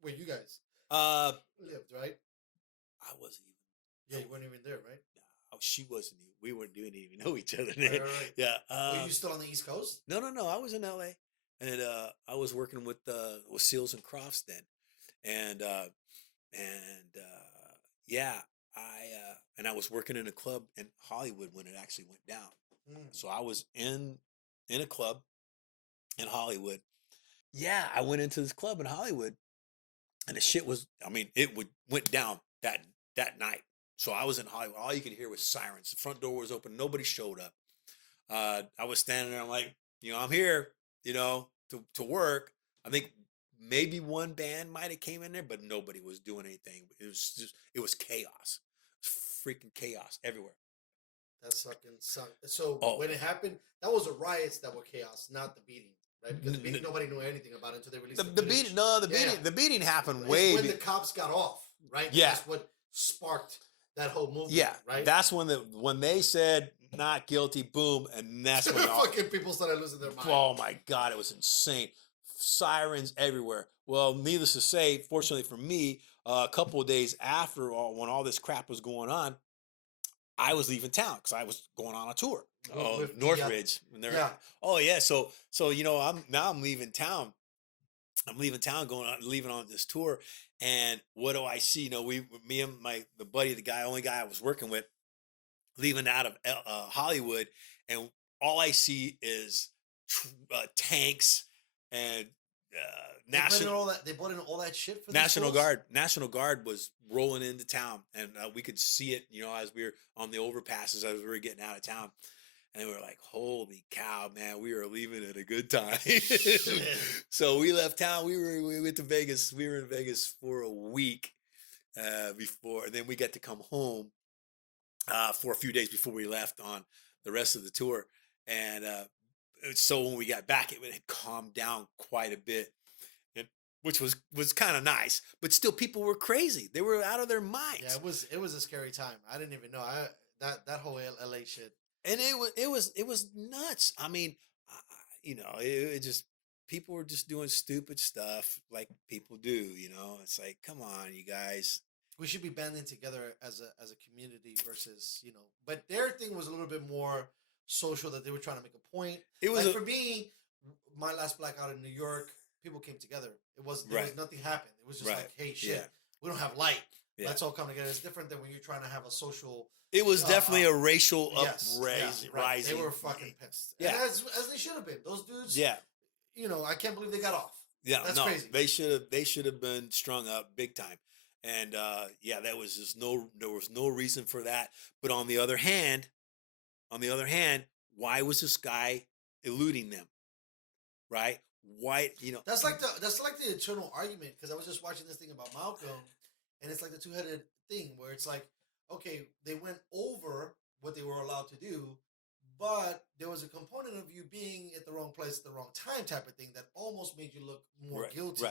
where you guys lived, right? I wasn't even. Yeah, you weren't even there, right? No, she wasn't. We didn't even know each other. Right. Yeah. Were you still on the East Coast? No. I was in L.A. and I was working with Seals and Crofts then, and yeah, I was working in a club in Hollywood when it actually went down. So I was in a club in Hollywood. Yeah, I went into this club in Hollywood, and the shit was. I mean, went down that night. So I was in Hollywood. All you could hear was sirens. The front door was open. Nobody showed up. I was standing there. I'm like, I'm here. To work. I think maybe one band might have came in there, but nobody was doing anything. It was chaos. It was freaking chaos everywhere. That fucking sucked. So Oh, when it happened, that was the riots that were chaos, not the beating, right? Because the beating, nobody knew anything about it until they released the beating. footage. No, the beating happened It's way when the cops got off, right? Yeah. That's what sparked that whole movement. Yeah, right. That's when they said not guilty, boom, and that's when fucking people started losing their mind. Oh my God, it was insane. Sirens everywhere. Well, needless to say, fortunately for me, a couple of days after when all this crap was going on, I was leaving town because I was going on a tour. With Northridge. Yeah. Oh yeah. So I'm leaving town. I'm leaving town, leaving on this tour, and what do I see? Me and the buddy, only guy I was working with, leaving out of Hollywood, and all I see is tanks and they brought in all that shit for National Guard. National Guard was rolling into town, and we could see it, as we were on the overpasses as we were getting out of town. And we were like, holy cow, man, we are leaving at a good time. So we left town. We went to Vegas. We were in Vegas for a week before. And then we got to come home for a few days before we left on the rest of the tour. And so when we got back, it had calmed down quite a bit, which was kind of nice. But still, people were crazy. They were out of their minds. Yeah, it was a scary time. I didn't even know that whole LA shit. And it was nuts. I mean, it just, people were just doing stupid stuff like people do. It's like, come on, you guys. We should be banding together as a community versus But their thing was a little bit more social, that they were trying to make a point. It was for me, my last blackout in New York, people came together. There was nothing happened. It was just like, hey, shit, we don't have light. Yeah. Let's all come together. It's different than when you're trying to have a social. It was definitely a racial rising. They were fucking pissed. Yeah, and as they should have been. Those dudes. Yeah. I can't believe they got off. Yeah, that's crazy. They should have been strung up big time. And there was no reason for that. But on the other hand, why was this guy eluding them? Right? Why, That's like the eternal argument, because I was just watching this thing about Malcolm, and it's like the two-headed thing where it's like, okay, they went over what they were allowed to do, but there was a component of you being at the wrong place at the wrong time type of thing that almost made you look more guilty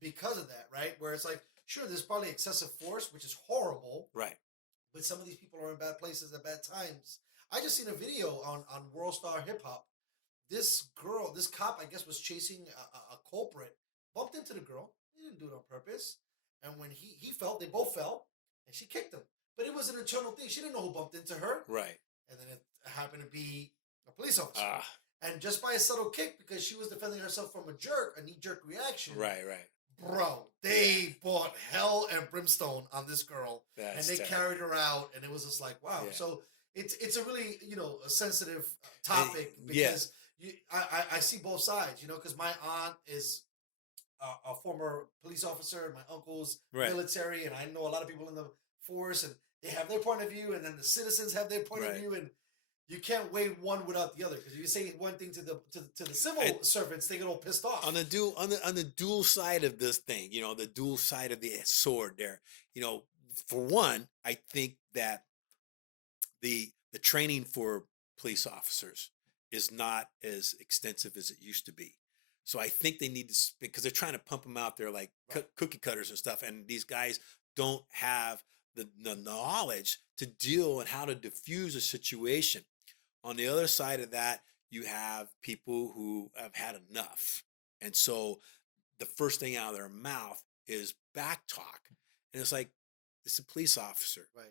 because of that, right? Where it's like, sure, there's probably excessive force, which is horrible. Right. But some of these people are in bad places at bad times. I just seen a video on World Star Hip Hop. This cop, I guess, was chasing a culprit, bumped into the girl. He didn't do it on purpose. And when he fell, they both fell, and she kicked him. But it was an internal thing. She didn't know who bumped into her. Right. And then it happened to be a police officer. And just by a subtle kick, because she was defending herself from a knee-jerk reaction. Right. Bro, they brought hell and brimstone on this girl. And they carried her out, and it was just like, wow. Yeah. So it's a really, a sensitive topic, because I see both sides, because my aunt is a former police officer, and my uncle's military, and I know a lot of people in the force, and they have their point of view, and then the citizens have their point of view, and you can't weigh one without the other, because if you say one thing to the civil servants, they get all pissed off. On the dual side of this thing, the dual side of the sword there, for one, I think that the training for police officers is not as extensive as it used to be. So I think they need to, because they're trying to pump them out there like cookie cutters and stuff, and these guys don't have the knowledge to deal and how to diffuse a situation. On the other side of that, you have people who have had enough. And so the first thing out of their mouth is back talk. And it's like, it's a police officer. Right.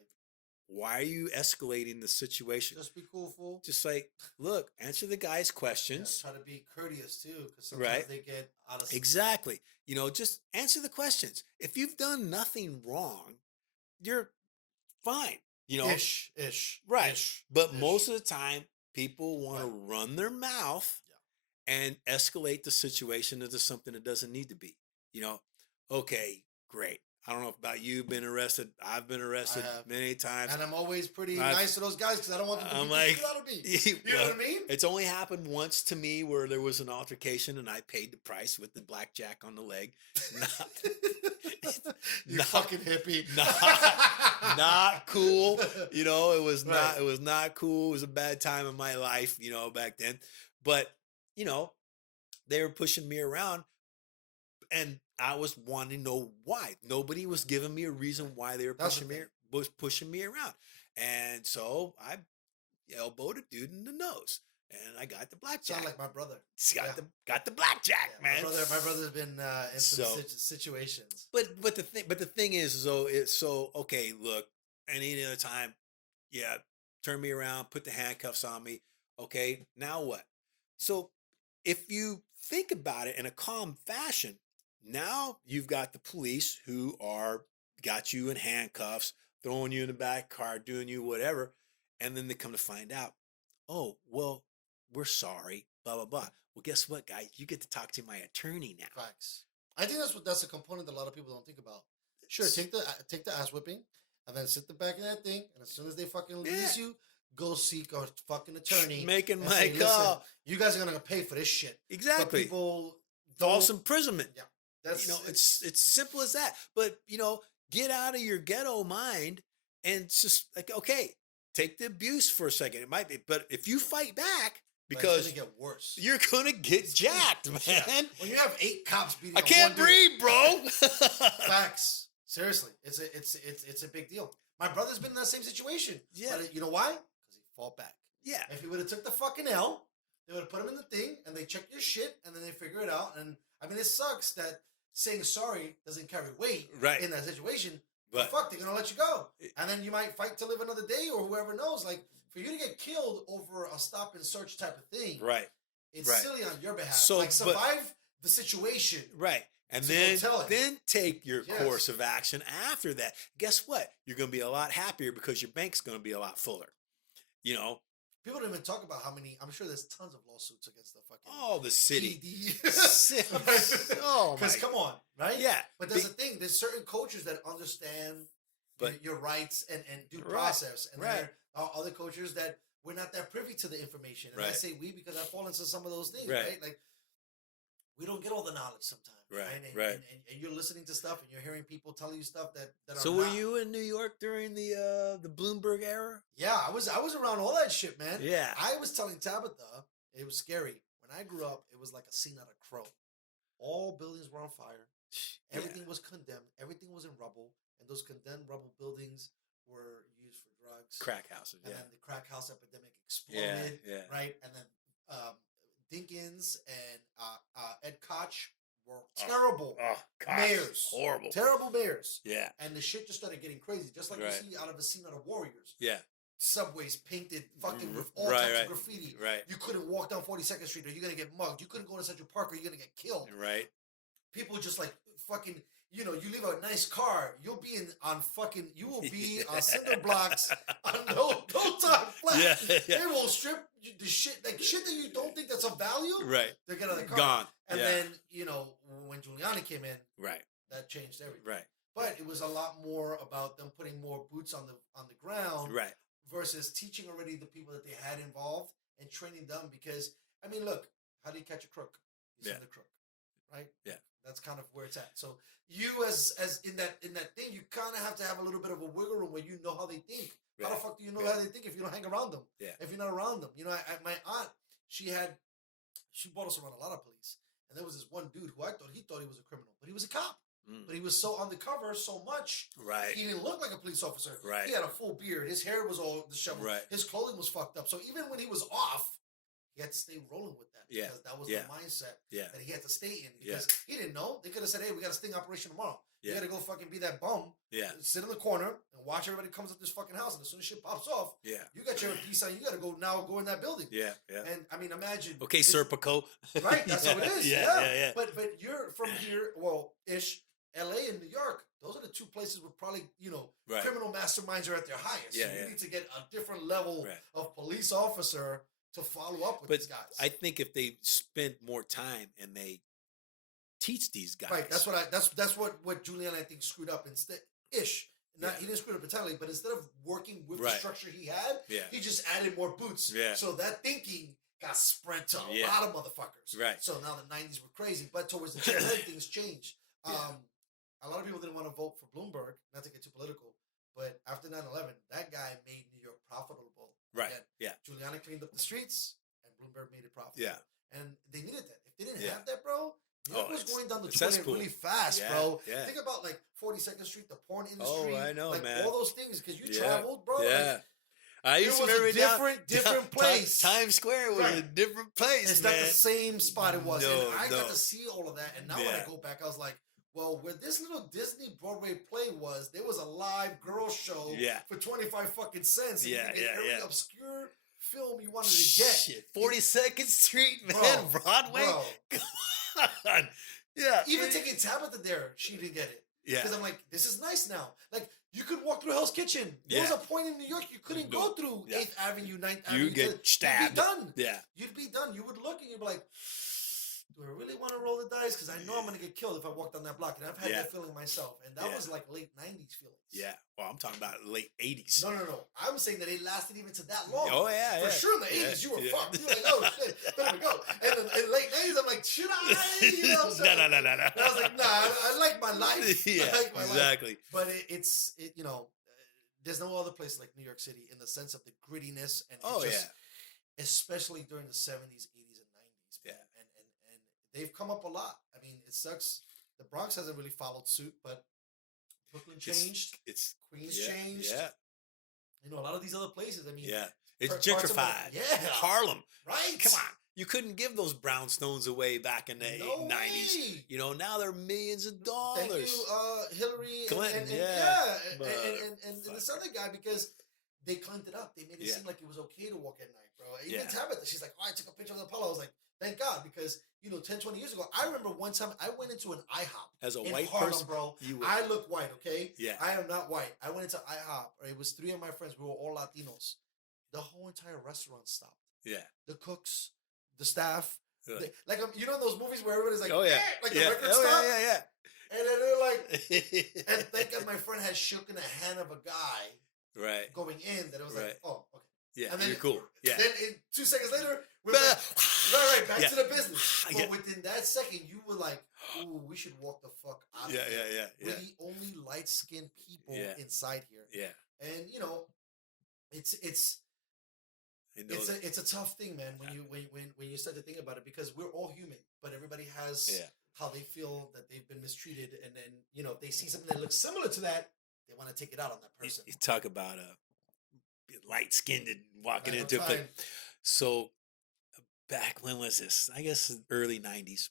why are you escalating the situation? Just be cool, fool. Just like, look, answer the guy's Yeah, questions. try to be courteous too, because sometimes Right. they get out of Exactly. Just answer the questions. If you've done nothing wrong, you're fine. ish, Right. ish, But ish. most of the time, people want to Right. run their mouth and escalate the situation into something that doesn't need to be. Okay, great. I don't know about you, been arrested. I've been arrested have. many times. And I'm always pretty I've- nice to those guys because I don't want them to I'm beat the like, shit out of me. You know what I mean? It's only happened once to me where there was an altercation and I paid the price with the blackjack on the leg. You not- fucking hippie. Not cool. It was Right. not. It was not cool. It was a bad time in my life. Back then. But they were pushing me around, and I was wanting to know why. Nobody was giving me a reason why they were That's the pushing me around, and so I elbowed a dude in the nose, and I got the blackjack. Sound like my brother. Got the blackjack, Yeah, man. My brother's been in some So- situations. But the thing is, though, okay. Look, any other time, yeah, turn me around, put the handcuffs on me. Okay, now what? So if you think about it in a calm fashion, now you've got the police who got you in handcuffs, throwing you in the back car, doing you whatever, and then they come to find out, oh, well, we're sorry, blah blah blah. Well, guess what, guys? You get to talk to my attorney now. Facts. I think that's a component that a lot of people don't think about. Sure, take the ass whipping, and then sit the back of that thing, and as soon as they fucking release you, go seek a fucking attorney. Making and my say, call. "Listen, you guys are gonna pay for this shit." But Exactly. people False don't. imprisonment. Yeah, that's It's simple as that. But get out of your ghetto mind and just like, okay, take the abuse for a second. It might be, but if you fight back, but because it's gonna get worse. you're gonna get jacked, man. Yeah. When you have 8 cops beating, I can't breathe, bro. Facts. Seriously, it's a big deal. My brother's been in that same situation. Yeah. But you know why? Because he fought back. Yeah. If he would have took the fucking L, they would have put him in the thing, and they check your shit, and then they figure it out. And I mean, it sucks that saying sorry doesn't carry weight Right. in that situation. But- But fuck, they're gonna let you go, and then you might fight to live another day, or whoever knows. Like for you to get killed over a stop and search type of thing, Right. it's Right. silly on your behalf. So, like but- survive the situation. Right. And So go then tell him. then take your Yes. course of action after that. Guess what? You're gonna be a lot happier because your bank's gonna be a lot fuller. People don't even talk about how many. I'm sure there's tons of lawsuits against the fucking Oh, the city. PD. Oh, Because my- come on, right? Yeah. But that's the thing. There's certain cultures that understand But- your rights and due Right, process, and right. there are other cultures that we're not that privy to the information. And I Right. say we because I fall into some of those things, Right. right? Like we don't get all the knowledge sometimes, Right, And, right. And you're listening to stuff and you're hearing people telling you stuff that So are were not. you in New York during the Bloomberg era? Yeah, I was around all that shit, man. Yeah. I was telling Tabitha, it was scary. When I grew up, it was like a scene out of Crow. All buildings were on fire. Yeah. Everything was condemned. Everything was in rubble. And those condemned rubble buildings were used for drugs. Crack houses. And Yeah. then the crack house epidemic Yeah. exploded. Yeah. Right? And then Dinkins and Ed Koch were terrible. Oh, gosh. Mayors. Horrible. Terrible mayors. Yeah. And the shit just started getting crazy. Just like Right. you see out of a scene out of Warriors. Yeah. Subways painted fucking with all Right, types right. of graffiti. Right. You couldn't walk down 42nd Street or you're gonna get mugged. You couldn't go to Central Park or you're gonna get killed. Right. People just like fucking, you leave a nice car, you'll be you will be on cinder blocks on no time flat. Yeah, yeah. They will strip the shit, like shit that you don't think that's of value. Right. They get out of the car. Gone. And Yeah. then, when Giuliani came in, Right. that changed everything. Right. But it was a lot more about them putting more boots on the ground Right. versus teaching already the people that they had involved and training them. Because I mean, look, how do you catch a crook? You send Yeah. the crook, right? Yeah. That's kind of where it's at. So you as in that thing, you kind of have to have a little bit of a wiggle room where you know how they think. How the Yeah. fuck do you know Yeah. how they think if you don't hang around them? Yeah. If you're not around them, my aunt, she brought us around a lot of police, and there was this one dude who I thought he was a criminal, but he was a cop. Mm. But he was so undercover so much. Right. He didn't look like a police officer. Right. He had a full beard. His hair was all disheveled. Right. His clothing was fucked up. So even when he was off, he had to stay rolling with that. Yeah. Because that was Yeah. the mindset Yeah. that he had to stay in. Yeah. Because he didn't know. They could have said, hey, we got a sting operation tomorrow. You gotta go fucking be that bum. Yeah. Sit in the corner and watch everybody comes up this fucking house, and as soon as shit pops off, Yeah. you got your peace sign. You gotta go in that building. Yeah. Yeah. And I mean, imagine. Okay, Serpico. Right, that's how it is. Yeah. But you're from here, well, ish. LA and New York, those are the two places where probably, criminal masterminds are at their highest. Yeah, so you need to get a different level of police officer to follow up with these guys. I think if they spend more time and they teach these guys. Right, that's what Giuliani I think screwed up instead ish. He didn't screw it up entirely, but instead of working with the structure he had, he just added more boots. Yeah. So that thinking got spread to a lot of motherfuckers. Right. So now the 90s were crazy, but towards the tail end, things changed. A lot of people didn't want to vote for Bloomberg, not to get too political, but after 9/11, that guy made New York profitable. Right. Again. Yeah. Giuliani cleaned up the streets, and Bloomberg made it profitable. Yeah. And they needed that. If they didn't have that, bro, New York was it's- going down the it's 20 cesspool. really fast, Yeah, bro. yeah. Think about like 42nd Street, the porn industry. I know, like, man. all those things, because you traveled, bro. Yeah. Like, I used to was a remember different place. Times Square was a different place, it's man. not the same spot it was. No, and I no. got to see all of that. And now when I go back, I was like, well, where this little Disney Broadway play was, there was a live girl show for 25 fucking cents. And you could get every obscure film you wanted to get. Shit, 42nd Street, man, Broadway. Bro. Come on. Yeah. Even taking Tabitha there, she didn't get it. Yeah. Because I'm like, this is nice now. Like, you could walk through Hell's Kitchen. There was a point in New York you couldn't go through 8th Avenue, 9th Avenue. You get stabbed. You'd be done. Yeah. You'd be done. You would look and you'd be like, do I really want to roll the dice? Because I know I'm going to get killed if I walk down that block. And I've had that feeling myself. And that was like late 90s feelings. Yeah. Well, I'm talking about late 80s. No. I'm saying that it lasted even to that long. Oh, yeah. For sure in the 80s, you were fucked. You were like, oh, shit, let me go. And in the late 90s, I'm like, should I? You know what I'm saying? No. And I was like, nah, I like my life. Yeah, I like my exactly. life. But it's there's no other place like New York City in the sense of the grittiness. And especially during the 70s, 80s, and 90s. Yeah. And they've come up a lot. I mean, it sucks. The Bronx hasn't really followed suit, but Brooklyn changed. Queens changed. Yeah. A lot of these other places. I mean, it's parts of gentrified. Yeah. Harlem. Right. Come on. You couldn't give those brownstones away bak in the 90s. Way. Now they're millions of dollars. Thank you, Hillary Clinton, and this other guy, because they cleaned it up. They made it seem like it was okay to walk at night, bro. Even Tabitha, she's like, oh, I took a picture of the Apollo. I was like, thank God, because 10, 20 years ago, I remember one time I went into an IHOP. As a in white Harlem, person, bro. you would. I look white, okay? Yeah. I am not white. I went into IHOP. It was 3 of my friends. We were all Latinos. The whole entire restaurant stopped. Yeah. The cooks, the staff. Really? Like, in those movies where everybody's like, Oh, yeah. like the record stop. Yeah. And then they're like, and thank God my friend had shook in the hand of a guy right. going in that it was like, oh, okay. Yeah, and then, you're cool. Yeah. Then 2 seconds later, we're back to the business. But within that second, you were like, ooh, we should walk the fuck out of here. Yeah. We're the only light-skinned people inside here. Yeah. And, it's a tough thing, man, when you start to think about it, because we're all human, but everybody has how they feel that they've been mistreated, and then if they see something that looks similar to that, they want to take it out on that person. You talk about light skinned and walking into a place. So back when was this? I guess early 90s.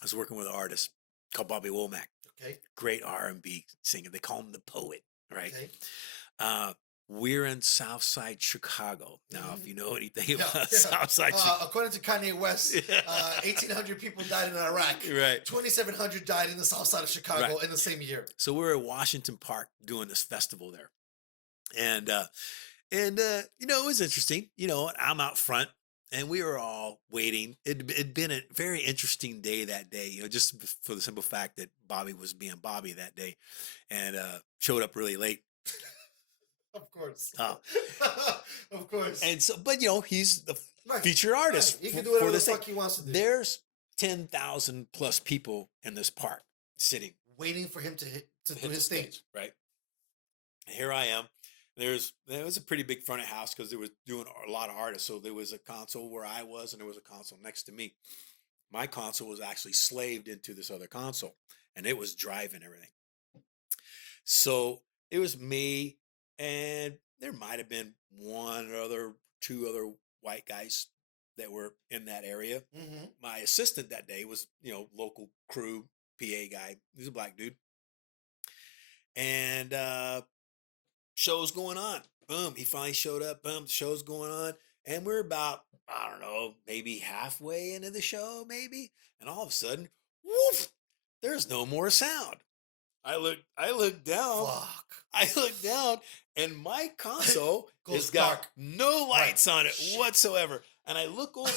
I was working with an artist called Bobby Womack. Okay. Great R&B singer. They call him the poet, right? Okay. We're in Southside Chicago. Now, if you know anything about Southside Chicago. According to Kanye West, 1,800 people died in Iraq. Right. 2,700 died in the south side of Chicago in the same year. So we're at Washington Park doing this festival there. And it was interesting. I'm out front, and we were all waiting. It'd been a very interesting day that day, just for the simple fact that Bobby was being Bobby that day, and showed up really late. Of course. Oh. Of course. And so, but he's the featured artist. Right. He can do whatever the fuck he wants to do. There's 10,000 plus people in this park sitting, waiting for him to do his stage. Right. And here I am. There was a pretty big front of house because there was doing a lot of artists. So there was a console where I was, and there was a console next to me. My console was actually slaved into this other console, and it was driving everything. So it was me, and there might have been two other white guys that were in that area. Mm-hmm. My assistant that day was, local crew PA guy. He's a black dude. and show's going on. Boom, he finally showed up. Boom, the show's going on, and we're about, I don't know, maybe halfway into the show, maybe, and all of a sudden, woof, there's no more sound. I look down. Fuck. I look down, and my console Goes has got dark. no lights on it Shit. whatsoever. And I look over,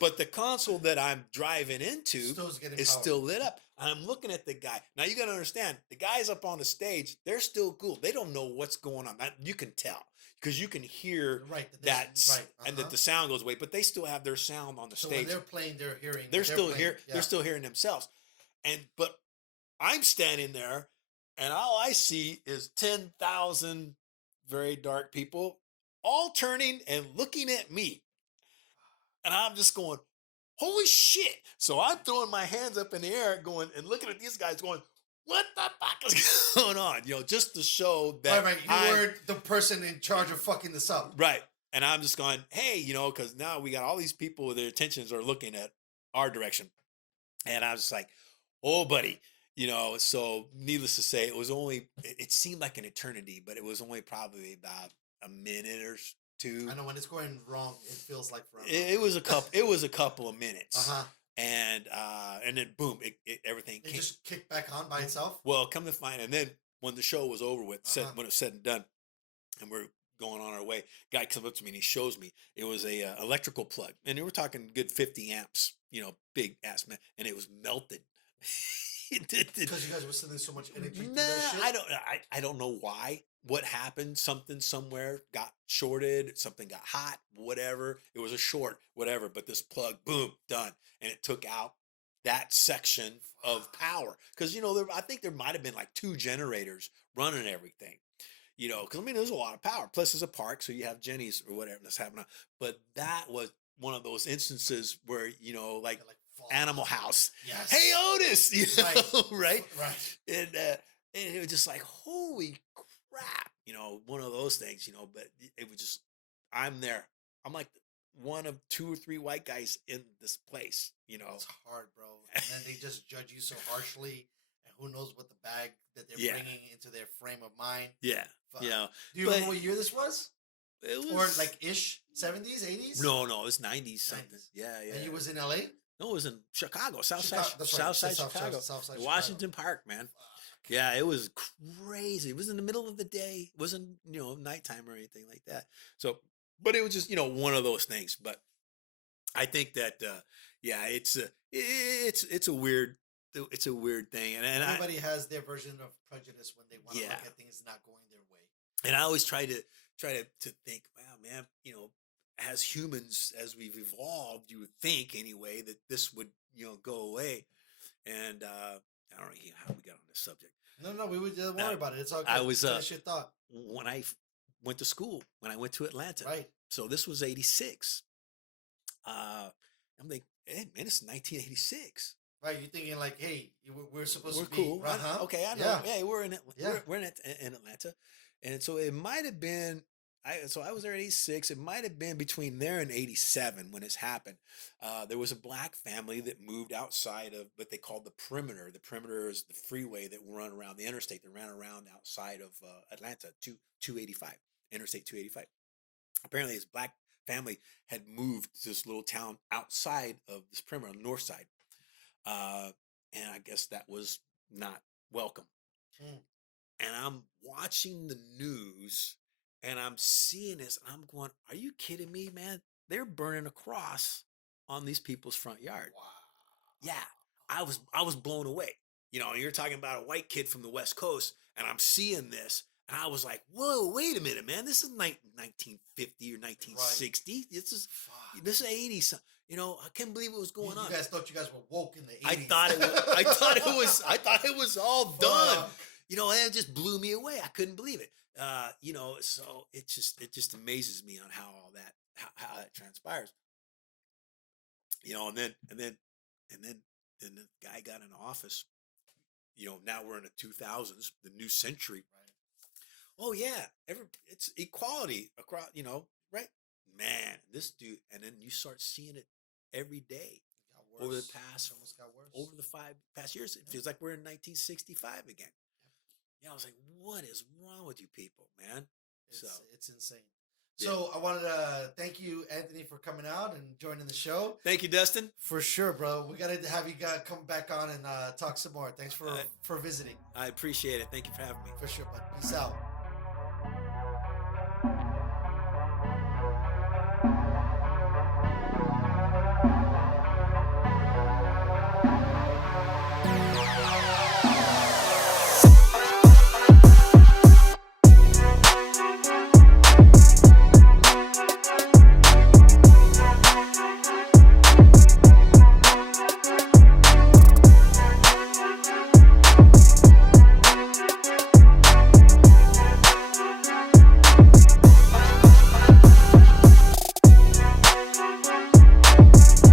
but the console that I'm driving into is still lit up. And I'm looking at the guy. Now you got to understand, the guys up on the stage, they're still cool. They don't know what's going on. You can tell because you can hear and that the sound goes away. But they still have their sound on the stage. When they're playing, they're hearing. They're still here. Yeah. They're still hearing themselves. But I'm standing there, and all I see is 10,000 very dark people all turning and looking at me. And I'm just going, holy shit. So I'm throwing my hands up in the air going and looking at these guys going, what the fuck is going on? Just to show that Right. You were the person in charge of fucking this up. Right. And I'm just going, hey, because now we got all these people, their attentions are looking at our direction. And I was like, oh, buddy. So needless to say, it seemed like an eternity, but it was only probably about a minute or two. I know when it's going wrong, it feels like forever. It was a couple of minutes. Uh-huh. And then boom, everything It just kicked back on by itself? Well, come to find, and then when the show was over with, when it was said and done, and we're going on our way, guy comes up to me and he shows me it was a electrical plug, and they were talking good 50 amps, big ass man, and it was melted. Because you guys were sending so much energy through that shit? I don't know why. What happened? Something somewhere got shorted. Something got hot. Whatever. It was a short. Whatever. But this plug, boom, done, and it took out that section of power. Because I think there might have been like 2 generators running everything. Because there's a lot of power. Plus, it's a park, so you have Jenny's or whatever that's happening. But that was one of those instances where like Animal House. Yes. Hey, Otis, right? Right. And it was just like, holy crap, one of those things, but it was just, I'm there. I'm like one of 2 or 3 white guys in this place, It's hard, bro. And then they just judge you so harshly, and who knows what the bag that they're bringing into their frame of mind. Yeah. Fuck. Do you remember what year this was? It was, or like ish 70s, 80s? No, it was 90s something. 90s. Yeah. And you was in LA? No, it was in Chicago, Southside Chicago, Washington Park, man. Fuck. Yeah, it was crazy. It was in the middle of the day. It wasn't, nighttime or anything like that. So, but it was just, one of those things. But I think that, it's a weird thing. And everybody has their version of prejudice when they want to look at things not going their way. And I always try to think, wow, man, as humans, as we've evolved, you would think anyway that this would, go away. And I don't know how we got on this subject. No, we would don't worry about it. It's all good. I was finish your thought. When I went to school, when I went to Atlanta. Right. So this was 86. I'm like, hey man, it's 1986. Right, you're thinking like, hey, we're supposed to be cool. Uh-huh. Okay, I know. Yeah, hey, we're in Atlanta, and so it might have been. I was there in 86. It might have been between there and 87 when this happened. There was a black family that moved outside of what they called the perimeter. The perimeter is the freeway that run around the interstate that ran around outside of Atlanta, 285, Interstate 285. Apparently, this black family had moved to this little town outside of this perimeter, on the north side. And I guess that was not welcome. Mm. And I'm watching the news and I'm seeing this and I'm going, are you kidding me, man? They're burning a cross on these people's front yard. Wow. Yeah. I was blown away. You're talking about a white kid from the West Coast and I'm seeing this and I was like, whoa, wait a minute, man. This is 1950 or 1960. Right. This is 80s. I can't believe what was going on. You guys thought you guys were woke in the 80s. I thought it was all done. And it just blew me away. I couldn't believe it. So it just amazes me on how all that how that transpires. And then the guy got in office. Now we're in the 2000s, the new century. Right. Oh yeah, it's equality across. Right? Man, this dude, and then you start seeing it every day over the past 5 past years. It feels like we're in 1965 again. Yeah, I was like, what is wrong with you people, man? It's insane. Yeah. So I wanted to thank you, Anthony, for coming out and joining the show. Thank you, Dustin. For sure, bro. We got to have you come back on and talk some more. Thanks for visiting. I appreciate it. Thank you for having me. For sure, bud. Peace out.